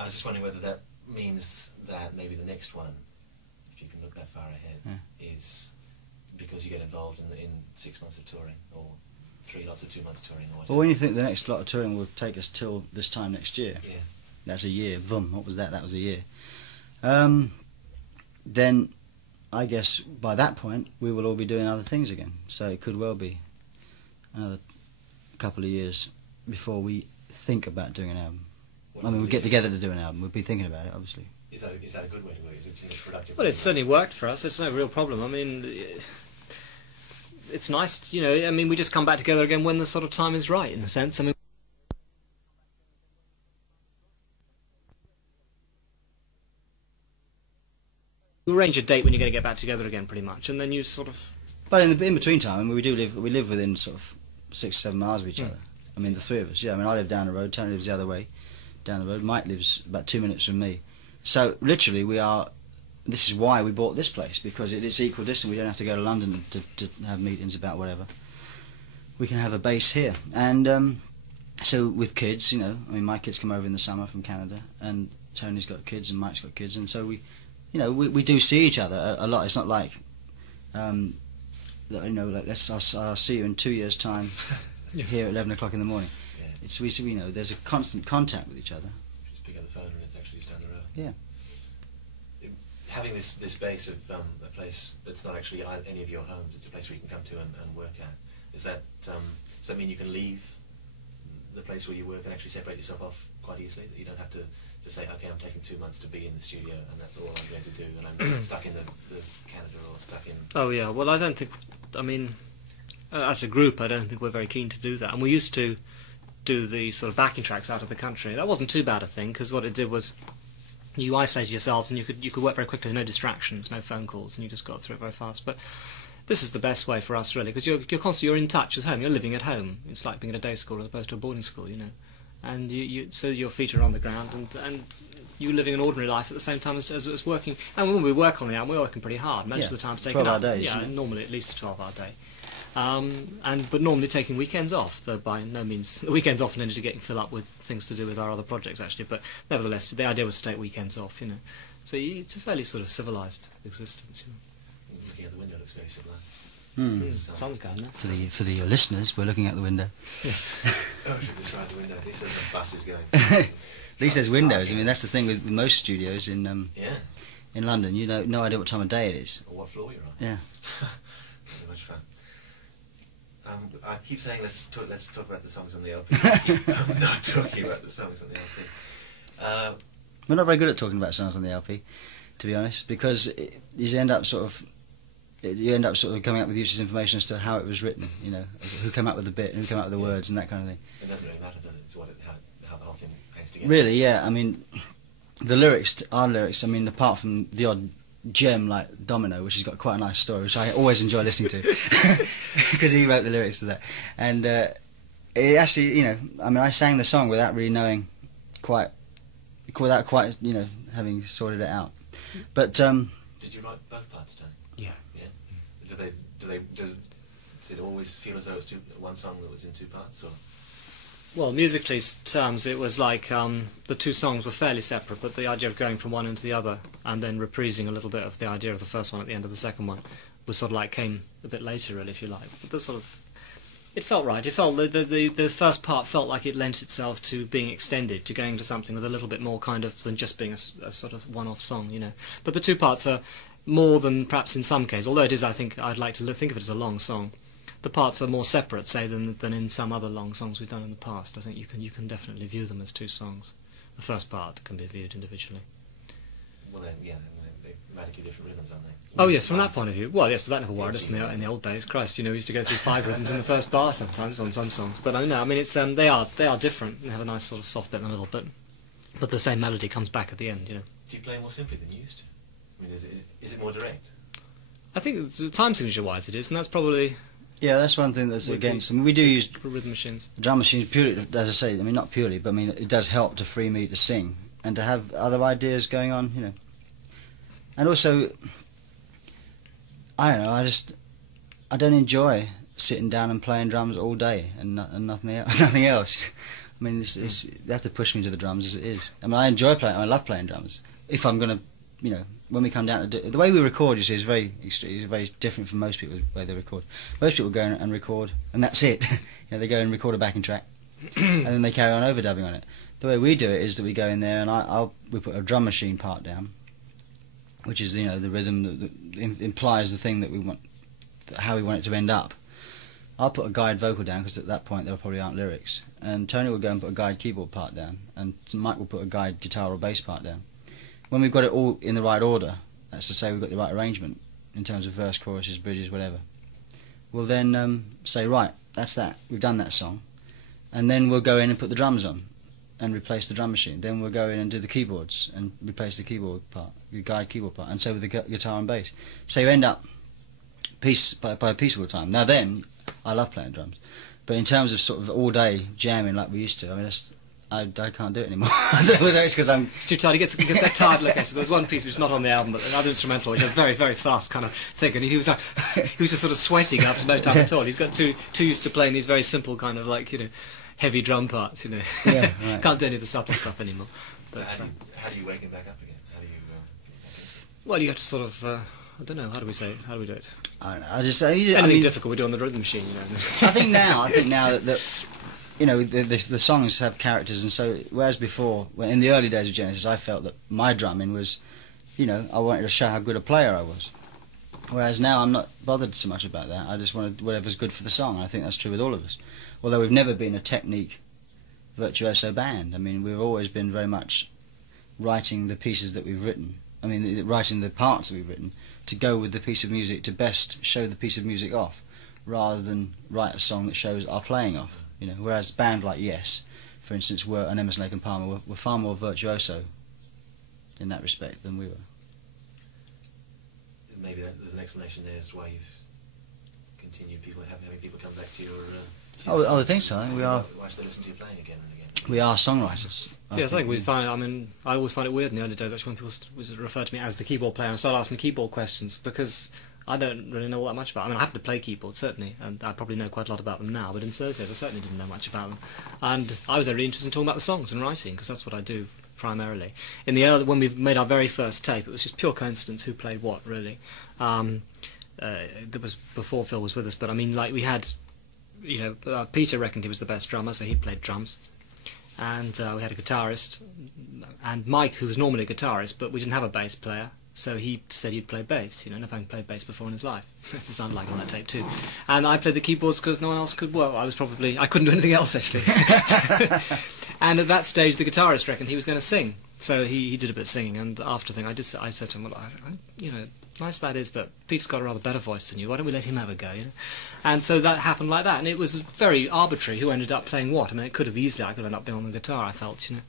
I was just wondering whether that means that maybe the next one, if you can look that far ahead, is because you get involved in 6 months of touring, or 3 lots of 2 months touring, or whatever. Well, when you think the next lot of touring will take us till this time next year, yeah, that's a year. Vum, what was that? That was a year. Then I guess by that point we will all be doing other things again. So it could well be another couple of years before we think about doing an album. I mean, we get together to do an album. We'll be thinking about it, obviously. Is that a good way to work? Is it productive? Well, it's certainly worked for us. It's no real problem. I mean, it's nice, you know. I mean, we just come back together again when the sort of time is right, in a sense. I mean, you arrange a date when you're going to get back together again, pretty much, and then you sort of. But in between time, I mean, we live within sort of 6 or 7 miles of each other. I mean, the 3 of us. Yeah, I mean, I live down the road. Tony lives the other way, down the road. Mike lives about 2 minutes from me. So literally, we are. This is why we bought this place, because it's equal distance. We don't have to go to London to have meetings about whatever. We can have a base here, and so with kids, you know, I mean, my kids come over in the summer from Canada, and Tony's got kids, and Mike's got kids, and so we do see each other a lot. It's not like, that, you know, like I'll see you in 2 years' time here at 11 o'clock in the morning. Yeah. It's you know, there's a constant contact with each other. Just pick up the phone and it's actually just down the road. Yeah. Having this base of a place that's not actually any of your homes, it's a place where you can come to and work at. Does that mean you can leave the place where you work and actually separate yourself off quite easily? That you don't have to say, okay, I'm taking 2 months to be in the studio, and that's all I'm going to do, and I'm stuck in the Canada or stuck in... Oh yeah, well I don't think, I mean, as a group I don't think we're very keen to do that. And we used to do the sort of backing tracks out of the country. That wasn't too bad a thing, because what it did was you isolated yourselves and you could work very quickly, no distractions, no phone calls, and you just got through it very fast. But this is the best way for us really, because you're in touch with home, you're living at home. It's like being at a day school as opposed to a boarding school, you know. And so your feet are on the ground, and you're living an ordinary life at the same time as working. And when we work on the album, we're working pretty hard. Most of the time, taking 12-hour days. Yeah, normally at least a 12-hour day. But normally taking weekends off. Though by no means the weekends often ended up getting filled up with things to do with our other projects actually. But nevertheless, the idea was to take weekends off. You know, so it's a fairly sort of civilised existence. You know. Looking out the window looks very civilised. Sun's going now. For the listeners, we're looking out the window. Yes. Oh, I should describe the window. He says the bus is going. At least there's windows. I mean, that's the thing with most studios in Yeah. in London. You know, no idea what time of day it is. Or what floor you're on. Yeah. Very much fun. I keep saying let's talk about the songs on the LP. I'm not talking about the songs on the LP. We're not very good at talking about songs on the LP, to be honest, because you end up sort of coming up with useless information as to how it was written. You know, who came up with the bit, who came up with the words, and that kind of thing. It doesn't really matter, does it? It's how the whole thing hangs together. Really, yeah. I mean, the lyrics, our lyrics. I mean, apart from the odd gem like Domino, which has got quite a nice story, which I always enjoy listening to, because he wrote the lyrics to that. And it actually, you know, I mean, I sang the song without really knowing without quite, you know, having sorted it out. But did you write both parts, Tony? Yeah. Yeah. Did it always feel as though it was one song that was in two parts, or? Well, musically terms, it was like the two songs were fairly separate, but the idea of going from one into the other and then reprising a little bit of the idea of the first one at the end of the second one was sort of like came a bit later, really, if you like. But the sort of, it felt right. It felt the first part felt like it lent itself to being extended, to going to something with a little bit more kind of than just being a sort of one-off song, you know. But the two parts are more than perhaps in some cases, although it is, I think, I'd like to think of it as a long song. The parts are more separate, say, than in some other long songs we've done in the past. I think you can definitely view them as two songs. The first part can be viewed individually. Well, then, yeah, they're radically different rhythms, aren't they? Oh yes, from that point of view. Well, yes, but that never worried us in the old days. Christ, you know, we used to go through 5 rhythms in the first bar sometimes on some songs. But I know, I mean, it's they are different. They have a nice sort of soft bit in the middle, but the same melody comes back at the end. You know. Do you play more simply than you used to? I mean, is it more direct? I think time signature-wise it is, and that's probably. yeah, that's one thing that's against. I mean, we do use rhythm machines. drum machines purely, as I say. I mean, not purely, but I mean, it does help to free me to sing and to have other ideas going on. You know, and also, I don't know. I don't enjoy sitting down and playing drums all day and nothing else. I mean, they have to push me to the drums as it is. I mean, I enjoy playing. I love playing drums. If I'm gonna, you know, when we come down to do, the way we record, you see, is very different from most people. The way they record. Most people go and record, and that's it. You know, they go and record a backing track, and then they carry on overdubbing on it. The way we do it is that we go in there and we put a drum machine part down, which is, you know, the rhythm that implies the thing that we want, how we want it to end up. I'll put a guide vocal down because at that point there probably aren't lyrics, and Tony will go and put a guide keyboard part down, and Mike will put a guide guitar or bass part down. When we've got it all in the right order, that's to say we've got the right arrangement in terms of verse, choruses, bridges, whatever, we'll then say, right, that's that, we've done that song, and then we'll go in and put the drums on and replace the drum machine. Then we'll go in and do the keyboards and replace the keyboard part, the guide keyboard part, and so with the guitar and bass. So you end up piece by piece all the time. Now then, I love playing drums, but in terms of sort of all day jamming like we used to, I mean, I can't do it anymore. I don't know whether it's because It's too tired. He gets that tired look actually. There's one piece which is not on the album, but another instrumental, which is very, very fast kind of thing, and he was just sort of sweating after no time at all. He's got too used to playing these very simple kind of like, you know, heavy drum parts, you know. Yeah, right. Can't do any of the subtle stuff anymore. But, So how do you wake him back up again? How do you get back into it? well, you have to sort of, I don't know, how do we say it? How do we do it? I don't know. I Anything mean, difficult we do on the rhythm machine, you know. I think now that you know, the songs have characters, and so whereas before, when in the early days of Genesis, I felt that my drumming was, you know, I wanted to show how good a player I was. Whereas now I'm not bothered so much about that. I just wanted whatever's good for the song. I think that's true with all of us. Although we've never been a technique virtuoso band. I mean, we've always been very much writing the pieces that we've written. I mean, writing the parts that we've written to go with the piece of music to best show the piece of music off, rather than write a song that shows our playing off. You know, whereas a band like Yes, for instance, and Emerson, Lake and Palmer were far more virtuoso in that respect than we were. Maybe there's an explanation there as to why you've continued having people come back to your. I think so. I think we are. Why should they listen to you playing again and again? We are songwriters. Yes, I think we find. I mean, I always find it weird in the early days actually when people refer to me as the keyboard player and start asking me keyboard questions, because I don't really know all that much about. I mean, I happen to play keyboard certainly, and I probably know quite a lot about them now. But in those days, I certainly didn't know much about them, and I was only interested in talking about the songs and writing, because that's what I do primarily. In the early, when we made our very first tape, it was just pure coincidence who played what, really. That was before Phil was with us, but I mean, like, we had, you know, Peter reckoned he was the best drummer, so he played drums, and we had a guitarist, and Mike, who was normally a guitarist, but we didn't have a bass player, so he said he'd play bass, you know, never having played bass before in his life. It sounded like it on that tape too. And I played the keyboards because no one else could. Well, I couldn't do anything else actually. And at that stage, the guitarist reckoned he was going to sing, so he did a bit of singing. And after the thing, I said to him, well, you know, nice lad is, but Pete's got a rather better voice than you. Why don't we let him have a go? You know? And so that happened like that, and it was very arbitrary who ended up playing what. I mean, it could have easily, I could have ended up being on the guitar, I felt, you know.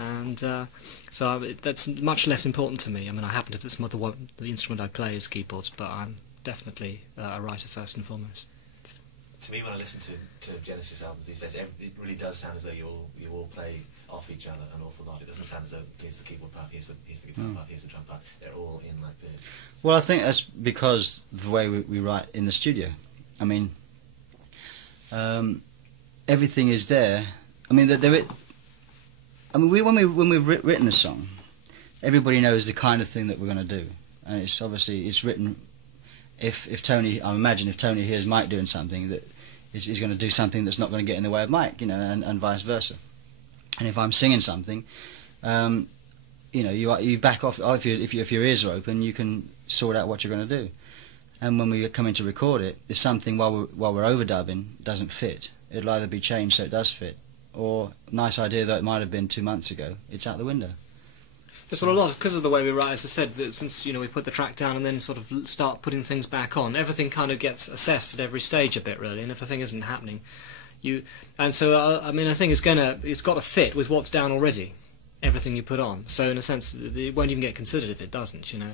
And so that's much less important to me. I mean, I happen to, it's not the instrument I play is keyboards, but I'm definitely a writer first and foremost. To me, when I listen to Genesis albums these days, it really does sound as though you all play off each other an awful lot. It doesn't sound as though here's the keyboard part, here's the guitar part, here's the drum part. They're all in like this. Well, I think that's because of the way we write in the studio. I mean, everything is there. I mean, when we've written a song, everybody knows the kind of thing that we're going to do, and it's obviously written. If Tony, I imagine if Tony hears Mike doing something, that he's going to do something that's not going to get in the way of Mike, you know, and vice versa. And if I'm singing something, you know, you back off. If your ears are open, you can sort out what you're going to do. And when we come in to record it, if something while we're overdubbing doesn't fit, it'll either be changed so it does fit, or nice idea that it might have been 2 months ago, it's out the window. Yes, well, a lot because of the way we write, as I said, that since, you know, we put the track down and then sort of start putting things back on, everything kind of gets assessed at every stage a bit, really. And if a thing isn't happening, and so I mean, I think it's got to fit with what's down already, everything you put on. So in a sense, it won't even get considered if it doesn't, you know.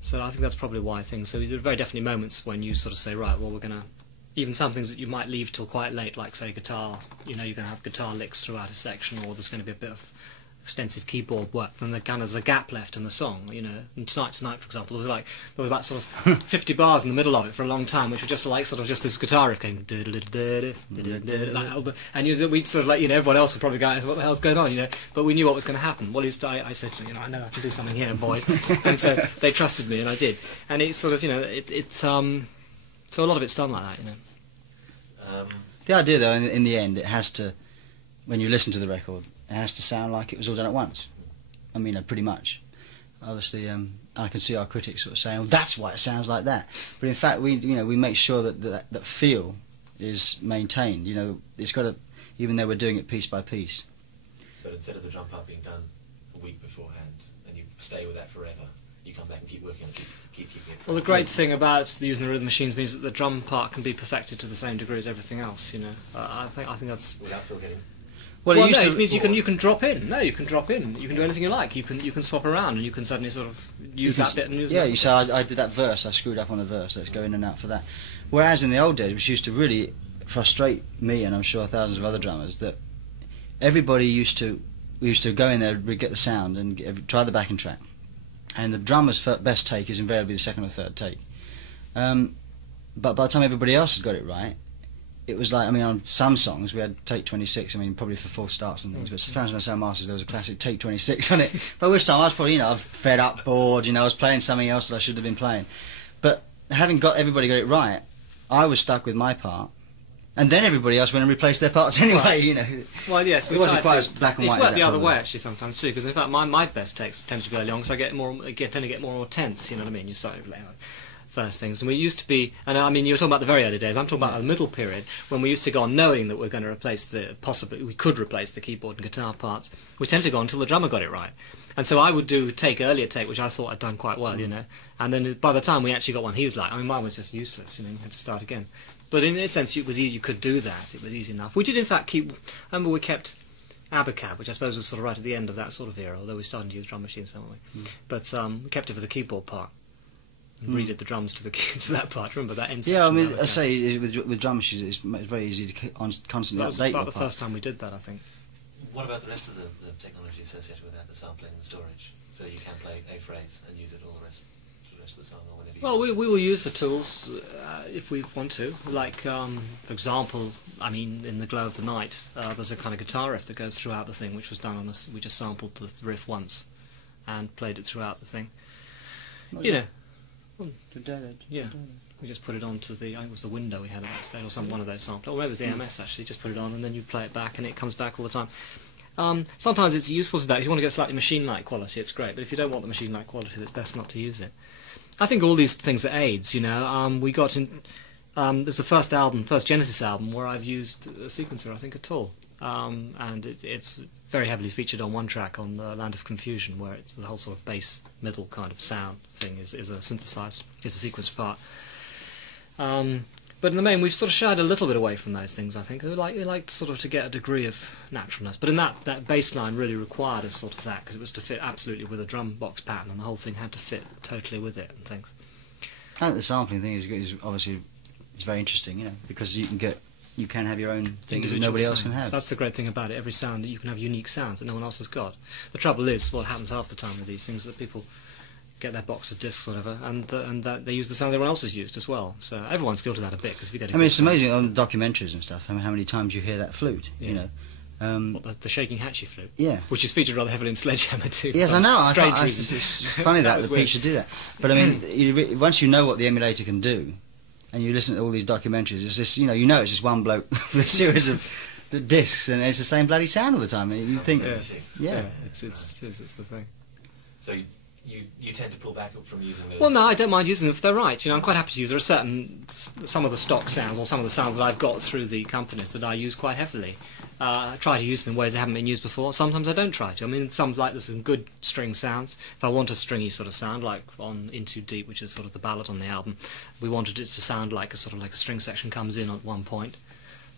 So I think that's probably why things. So there are very definitely moments when you sort of say, right, well, we're gonna. Even some things that you might leave till quite late, like say guitar, you know, you're going to have guitar licks throughout a section, or there's going to be a bit of extensive keyboard work, then there's a gap left in the song, you know. And Tonight, for example, there was about sort of 50 bars in the middle of it for a long time, which were just like sort of just this guitar riff going, and we'd sort of like, you know, everyone else would probably go, what the hell's going on, you know, but we knew what was going to happen. Well, I said, you know, I know I can do something here, boys, and so they trusted me, and I did, and it's sort of, you know, so a lot of it's done like that, you know. The idea, though, in the end, it has to, when you listen to the record, it has to sound like it was all done at once. I mean, pretty much. Obviously, I can see our critics sort of saying, "Well, that's why it sounds like that." But in fact, we make sure that feel is maintained. You know, it's got to, even though we're doing it piece by piece. So instead of the drum part being done a week beforehand, and you stay with that forever, you come back and keep working on it, keep keeping it. Well, the great thing about using the rhythm machines means that the drum part can be perfected to the same degree as everything else. You know, I think that's. Without Phil getting. Well, it means you can drop in. No, you can drop in. You can do anything you like. You can swap around, and you can suddenly sort of use that bit and use that. Yeah, you say I did that verse. I screwed up on the verse. Let's go in and out for that. Whereas in the old days, which used to really frustrate me, and I'm sure thousands of other drummers, that everybody used to go in there, get the sound, and try the backing track, and the drummer's best take is invariably the second or third take. But by the time everybody else had got it right, it was like, I mean, on some songs we had take 26, I mean, probably for false starts and things, but Fountains of Sound Masters, there was a classic take 26 on it, by which time I was probably, you know, I was fed up, bored, you know, I was playing something else that I should have been playing. But having everybody got it right, I was stuck with my part, and then everybody else went and replaced their parts anyway, you know. Well, yes, it wasn't quite as black and white. It's worked the other way, actually, sometimes too, because in fact my best takes tend to be early on, because I tend to get more and more tense, you know what I mean? You start first things. And we used to be, and I mean, you're talking about the very early days. I'm talking about the middle period when we used to go on knowing that we're going to replace possibly we could replace the keyboard and guitar parts. We tended to go on until the drummer got it right. And so I would do earlier take, which I thought I'd done quite well, you know. And then by the time we actually got one, he was like, I mean, mine was just useless, you know. You had to start again. But in a sense, it was easy. You could do that. It was easy enough. We did, in fact, I remember we kept Abacab, which I suppose was sort of right at the end of that sort of era, although we started to use drum machines, haven't we? But we kept it for the keyboard part. And redid the drums to that part. Remember that end section? Yeah, I mean, I say with drum machines, it's very easy to constantly update. That was about the first time we did that, I think. What about the rest of the technology associated with that, the sampling and the storage? So you can play a phrase and use it all the rest of the song or whenever you Well, we will use the tools if we want to. Like, for example, I mean, in The Glow of the Night, there's a kind of guitar riff that goes throughout the thing, which was done on us. We just sampled the riff once and played it throughout the thing. You know. Yeah, we just put it onto I think it was the window we had at that stage, or one of those samples. Or maybe it was the AMS actually, just put it on and then you play it back and it comes back all the time. Sometimes it's useful to that. If you want to get slightly machine-like quality, it's great, but if you don't want the machine-like quality, it's best not to use it. I think all these things are aids, you know. We got in, it's the first Genesis album where I've used a sequencer, I think, at all. And it's very heavily featured on one track on Land of Confusion, where it's the whole sort of bass middle kind of sound thing is a synthesized, is a sequenced part. But in the main, we've sort of shied a little bit away from those things, I think. We like sort of to get a degree of naturalness. But in that bass line really required a sort of that, because it was to fit absolutely with a drum box pattern, and the whole thing had to fit totally with it and things. I think the sampling thing is obviously it's very interesting, you know, because you can have your own things that nobody else can have. That's the great thing about it. Every sound, you can have unique sounds that no one else has got. The trouble is, what happens half the time with these things, that people get their box of discs or whatever, and that they use the sound everyone else has used as well. So everyone's guilty of that a bit, because if you get I mean, it's amazing on documentaries and stuff, how many times you hear that flute, yeah. you know. The shaking hatchie flute, yeah, which is featured rather heavily in Sledgehammer too. Yes, I know. Strange reasons. It's funny that the people should do that. But I mean, once you know what the emulator can do, and you listen to all these documentaries, it's just you know it's just one bloke with a series of discs, and it's the same bloody sound all the time. And you think, yeah, it's the thing. So you tend to pull back from using those? Well, no, I don't mind using them if they're right. You know, I'm quite happy to use. There are some of the stock sounds, or some of the sounds that I've got through the companies that I use quite heavily. I try to use them in ways that haven't been used before. Sometimes I don't try to. I mean, there's some good string sounds. If I want a stringy sort of sound, like on In Too Deep, which is sort of the ballad on the album, we wanted it to sound like a string section comes in at one point.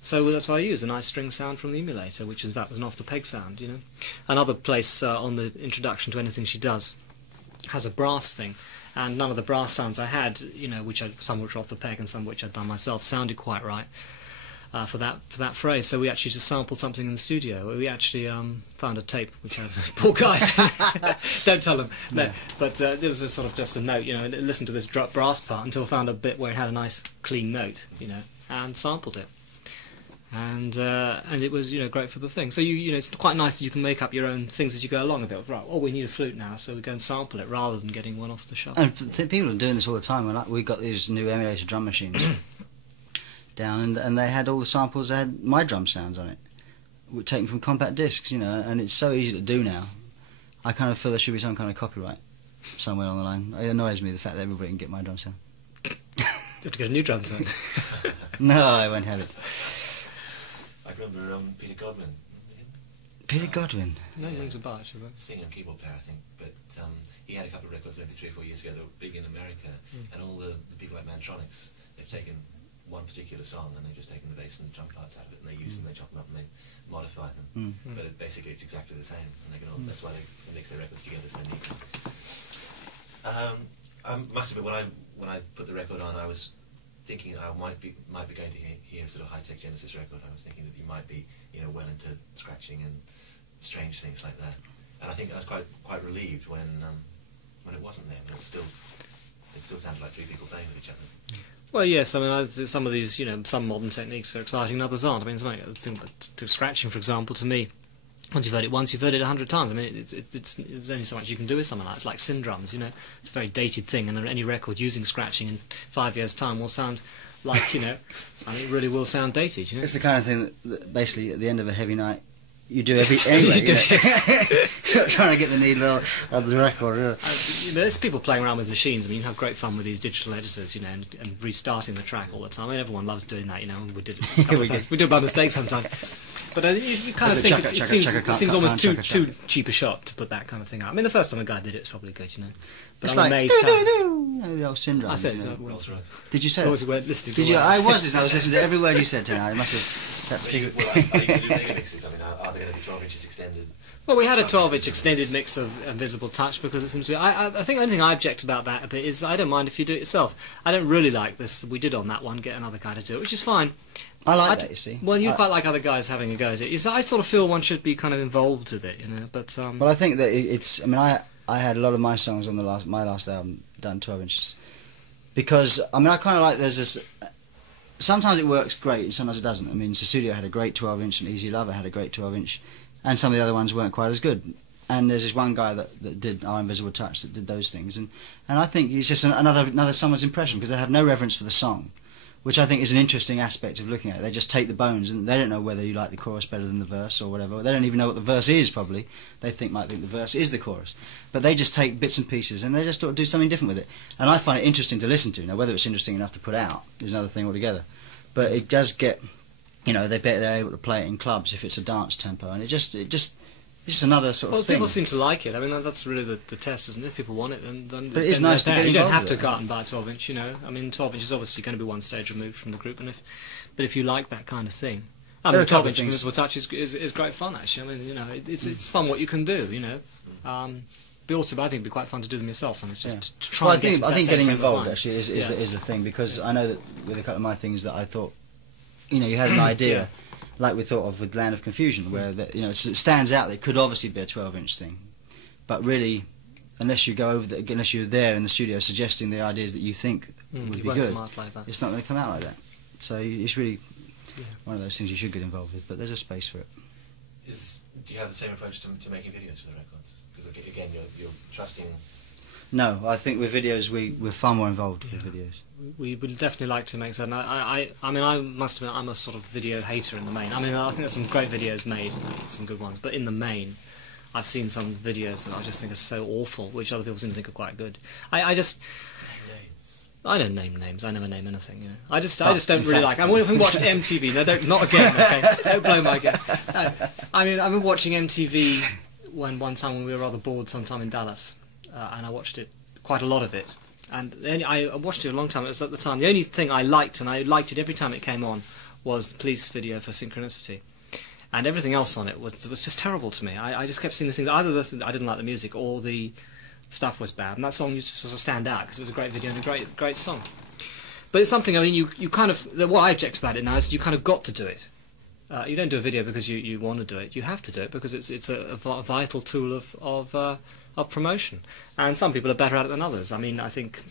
So that's why I use a nice string sound from the emulator, which in fact was an off-the-peg sound, you know. Another place on the introduction to Anything She Does has a brass thing, and none of the brass sounds I had, you know, some which were off the peg and some which I'd done myself, sounded quite right for that phrase. So we actually just sampled something in the studio. We actually found a tape which had poor guys. Don't tell them. No. Yeah. But there was a sort of just a note, you know, and listen to this brass part until I found a bit where it had a nice clean note, you know, and sampled it. And it was, you know, great for the thing. So you know, it's quite nice that you can make up your own things as you go along a bit. Right, we need a flute now, so we go and sample it rather than getting one off the shelf. And people are doing this all the time. We got these new emulator drum machines down, and they had all the samples. They had my drum sounds on it, taken from compact discs, you know. And it's so easy to do now. I kind of feel there should be some kind of copyright somewhere along the line. It annoys me the fact that everybody can get my drum sound. You have to get a new drum sound. No, I won't have it. I remember Peter Godwin. Peter Godwin? No, rings a bell, actually. Singer and keyboard player, I think. But he had a couple of records maybe 3 or 4 years ago that were big in America, and all the people like Mantronics, they've taken one particular song and they've just taken the bass and the drum parts out of it, and they use them, they chop them up, and they modify them. But basically it's exactly the same, and they can all, that's why they mix their records together so neatly. I must admit, when I put the record on, I was thinking I might be going to hear a sort of high-tech Genesis record. I was thinking that you might be, you know, well into scratching and strange things like that. And I think I was quite relieved when it wasn't there. When it still sounded like three people playing with each other. Well, yes. I mean, some of these, you know, some modern techniques are exciting, and others aren't. I mean, to scratching, for example, to me, once you've heard it once, you've heard it 100 times. I mean, there's only so much you can do with something like that. It's like syndromes, you know. It's a very dated thing, and any record using scratching in 5 years' time will sound like, you know, I mean, it really will sound dated, you know. It's the kind of thing that basically at the end of a heavy night, you do anyway. You do, Sort of trying to get the needle of the record. There's people playing around with machines. I mean, you have great fun with these digital editors, you know, and restarting the track all the time. I mean, everyone loves doing that, you know. We did it a couple of times. We do it by mistake sometimes. But you kind of think it seems almost too cheap a shot to put that kind of thing out. I mean, the first time a guy did it, it's probably good, you know. But It's I'm like amazed. the old syndrome. I said, you know. That's right. Did you say always that? weren't listening. Did to you? words. I was listening to every word you said tonight. I must have that particular. Well, are you going to do remixes? I mean, are they going to be 12 inches extended? Well, we had a 12-inch extended mix of Invisible Touch because it seems to be... I think the only thing I object about that a bit is I don't mind if you do it yourself. I don't really like this. We did on that one, get another guy to do it, which is fine. I like that, you see. Well, you quite like other guys having a go at it. I sort of feel one should be kind of involved with it, you know, but... Well, I think that it's... I mean, I had a lot of my songs on my last album done 12 inches. Because, I mean, I kind of like there's this... Sometimes it works great and sometimes it doesn't. I mean, Susudio had a great 12-inch and Easy Lover had a great 12-inch. And some of the other ones weren't quite as good. And there's this one guy that did Our Invisible Touch that did those things. And I think it's just another someone's impression because they have no reverence for the song, which I think is an interesting aspect of looking at it. They just take the bones and they don't know whether you like the chorus better than the verse or whatever. They don't even know what the verse is, probably. They might think the verse is the chorus. But they just take bits and pieces and they just sort of do something different with it. And I find it interesting to listen to. Now, whether it's interesting enough to put out is another thing altogether. But it does get... You know, they're able to play it in clubs if it's a dance tempo, and it's just another sort of thing. Well, people seem to like it. I mean, that's really the test, isn't it? If people want it, then but it is nice to get involved. You don't have to with go out and buy a 12-inch, you know. I mean, 12-inch is obviously going to be one stage removed from the group, but if you like that kind of thing, I mean, 12-inch Invisible Touch is great fun, actually. I mean, you know, it's fun what you can do, you know. But also, I think it'd be quite fun to do them yourself. Something just to try. Well, and get I think getting involved line. actually is the thing, because I know that with a couple of my things that I thought, you know, you had an idea. Like we thought of with Land of Confusion, where you know it stands out that it could obviously be a 12-inch thing, but really, unless you go over unless you're there in the studio suggesting the ideas that you think would be good, it's not going to come out like that. So it's really one of those things you should get involved with, but there's a space for it. Do you have the same approach to making videos for the records? Because again, you're trusting. No, I think with videos we're far more involved with videos. We would definitely like to make certain. I mean, I must admit, I'm a sort of video hater in the main. I mean, I think there's some great videos made, some good ones, but in the main, I've seen some videos that I just think are so awful, which other people seem to think are quite good. I don't name names. I never name anything. You know, I just don't really like. I mean, when we watched MTV, no, not again. Okay, don't blow my game. No, I mean, I remember watching MTV one time when we were rather bored, sometime in Dallas, and I watched it, quite a lot of it. And I watched it a long time. It was at the time. The only thing I liked, and I liked it every time it came on, was the police video for Synchronicity. And everything else on it was just terrible to me. I just kept seeing these things. Either I didn't like the music, or the stuff was bad. And that song used to sort of stand out because it was a great video and a great song. But it's something. I mean, you kind of what I object about it now is you kind of got to do it. You don't do a video because you want to do it. You have to do it because it's a vital tool of promotion, and some people are better at it than others. I mean, I think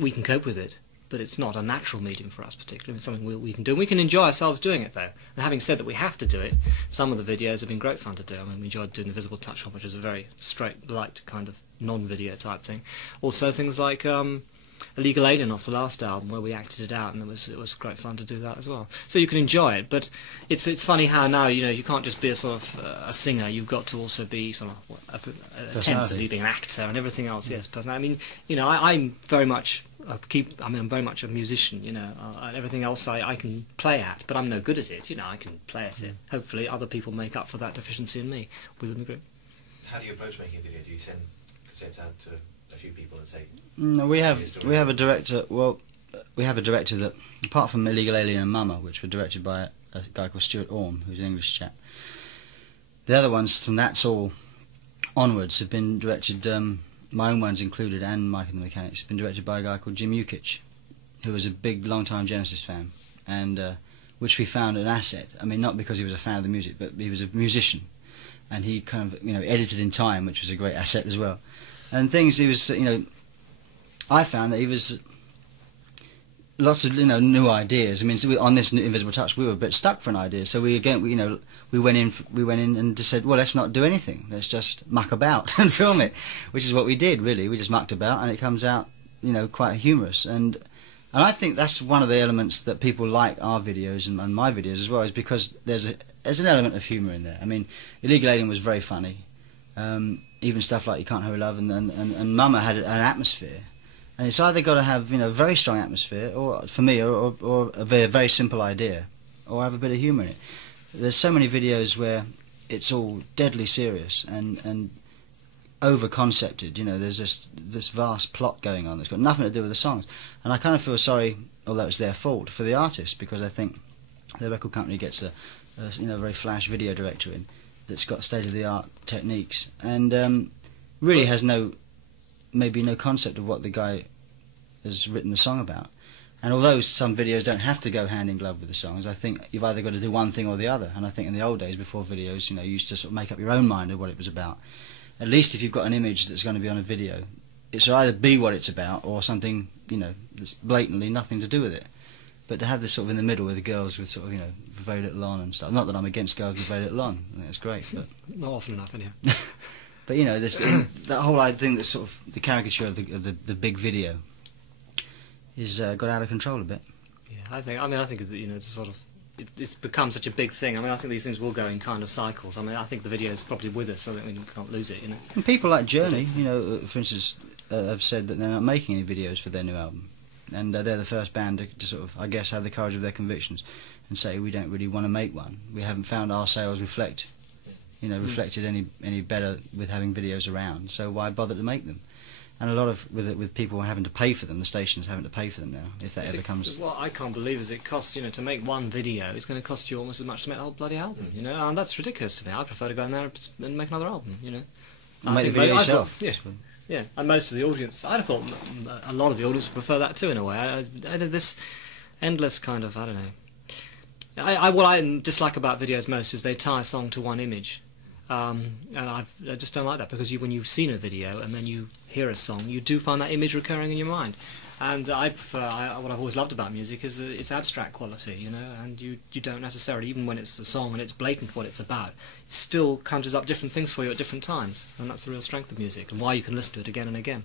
we can cope with it, but it's not a natural medium for us particularly. It's something we can do, and we can enjoy ourselves doing it though. And having said that, we have to do it. Some of the videos have been great fun to do. I mean, we enjoyed doing the Visible Touch one, which is a very straight, light kind of non-video type thing. Also, things like Illegal Alien off the last album, where we acted it out, and it was great fun to do that as well. So you can enjoy it, but it's funny how now, you know, you can't just be a sort of a singer. You've got to also be sort of attempt to be an actor and everything else. Yes, personality. I mean, you know, I'm very much I'm very much a musician. You know, and everything else I can play at, but I'm no good at it. You know, I can play at it. Hopefully, other people make up for that deficiency in me within the group. How do you approach making a video? Do you send cassettes out to a few people and say? No, we have a director. Well, we have a director that, apart from Illegal Alien and Mama, which were directed by a guy called Stuart Orme, who's an English chap. The other ones from That's All onwards have been directed. My own ones included, and Mike and the Mechanics, have been directed by a guy called Jim Yukich, who was a big, long-time Genesis fan, and which we found an asset. I mean, not because he was a fan of the music, but he was a musician, and he kind of, you know, edited in time, which was a great asset as well. And things, he was, you know, I found that he was lots of, you know, new ideas. I mean, so on this Invisible Touch, we were a bit stuck for an idea. So we went in and just said, well, let's not do anything. Let's just muck about and film it, which is what we did. Really, we just mucked about, and it comes out, you know, quite humorous. And I think that's one of the elements that people like our videos and my videos as well, is because there's there's an element of humour in there. I mean, Illegal Alien was very funny. Even stuff like You Can't Hurry Love and Mama had an atmosphere. And it's either got to have, you know, very strong atmosphere, or for me, or a very simple idea, or have a bit of humour in it. There's so many videos where it's all deadly serious and over-concepted. You know, there's this vast plot going on that's got nothing to do with the songs. And I kind of feel sorry, although it's their fault, for the artist, because I think the record company gets a very flash video director in that's got state-of-the-art techniques and really has maybe no concept of what the guy has written the song about. And although some videos don't have to go hand in glove with the songs, I think you've either got to do one thing or the other. And I think in the old days, before videos, you know, you used to sort of make up your own mind of what it was about. At least if you've got an image that's going to be on a video, it should either be what it's about or something, you know, that's blatantly nothing to do with it. But to have this sort of in the middle with the girls with sort of, you know, very little on and stuff. Not that I'm against girls with very little on. I think it's great, but Not often enough, anyhow. but you know, this that whole I think that sort of the caricature of the big video is got out of control a bit. Yeah, I think it's, you know, it's sort of it's become such a big thing. I mean, I think these things will go in kind of cycles. I mean, I think the video is probably with us, so that we can't lose it. You know, And people like Journey, you know, for instance, have said that they're not making any videos for their new album, and they're the first band to sort of, I guess, have the courage of their convictions and say we don't really want to make one. We haven't found our sales reflected any better with having videos around. So why bother to make them? And a lot of with people having to pay for them, the stations having to pay for them now, if that ever comes. What I can't believe is it costs, you know, to make one video. It's going to cost you almost as much to make the whole bloody album. You know, and that's ridiculous to me. I prefer to go in there and make another album. You know, And make the video yourself. Yeah, and most of the audience, I'd have thought a lot of the audience would prefer that too, in a way. I did this endless kind of, I don't know. What I dislike about videos most is they tie a song to one image. And I just don't like that, because when you've seen a video and then you hear a song, you do find that image recurring in your mind. And I prefer, what I've always loved about music is its abstract quality, you know, and you don't necessarily, even when it's a song and it's blatant what it's about, it still conjures up different things for you at different times, and that's the real strength of music, and why you can listen to it again and again.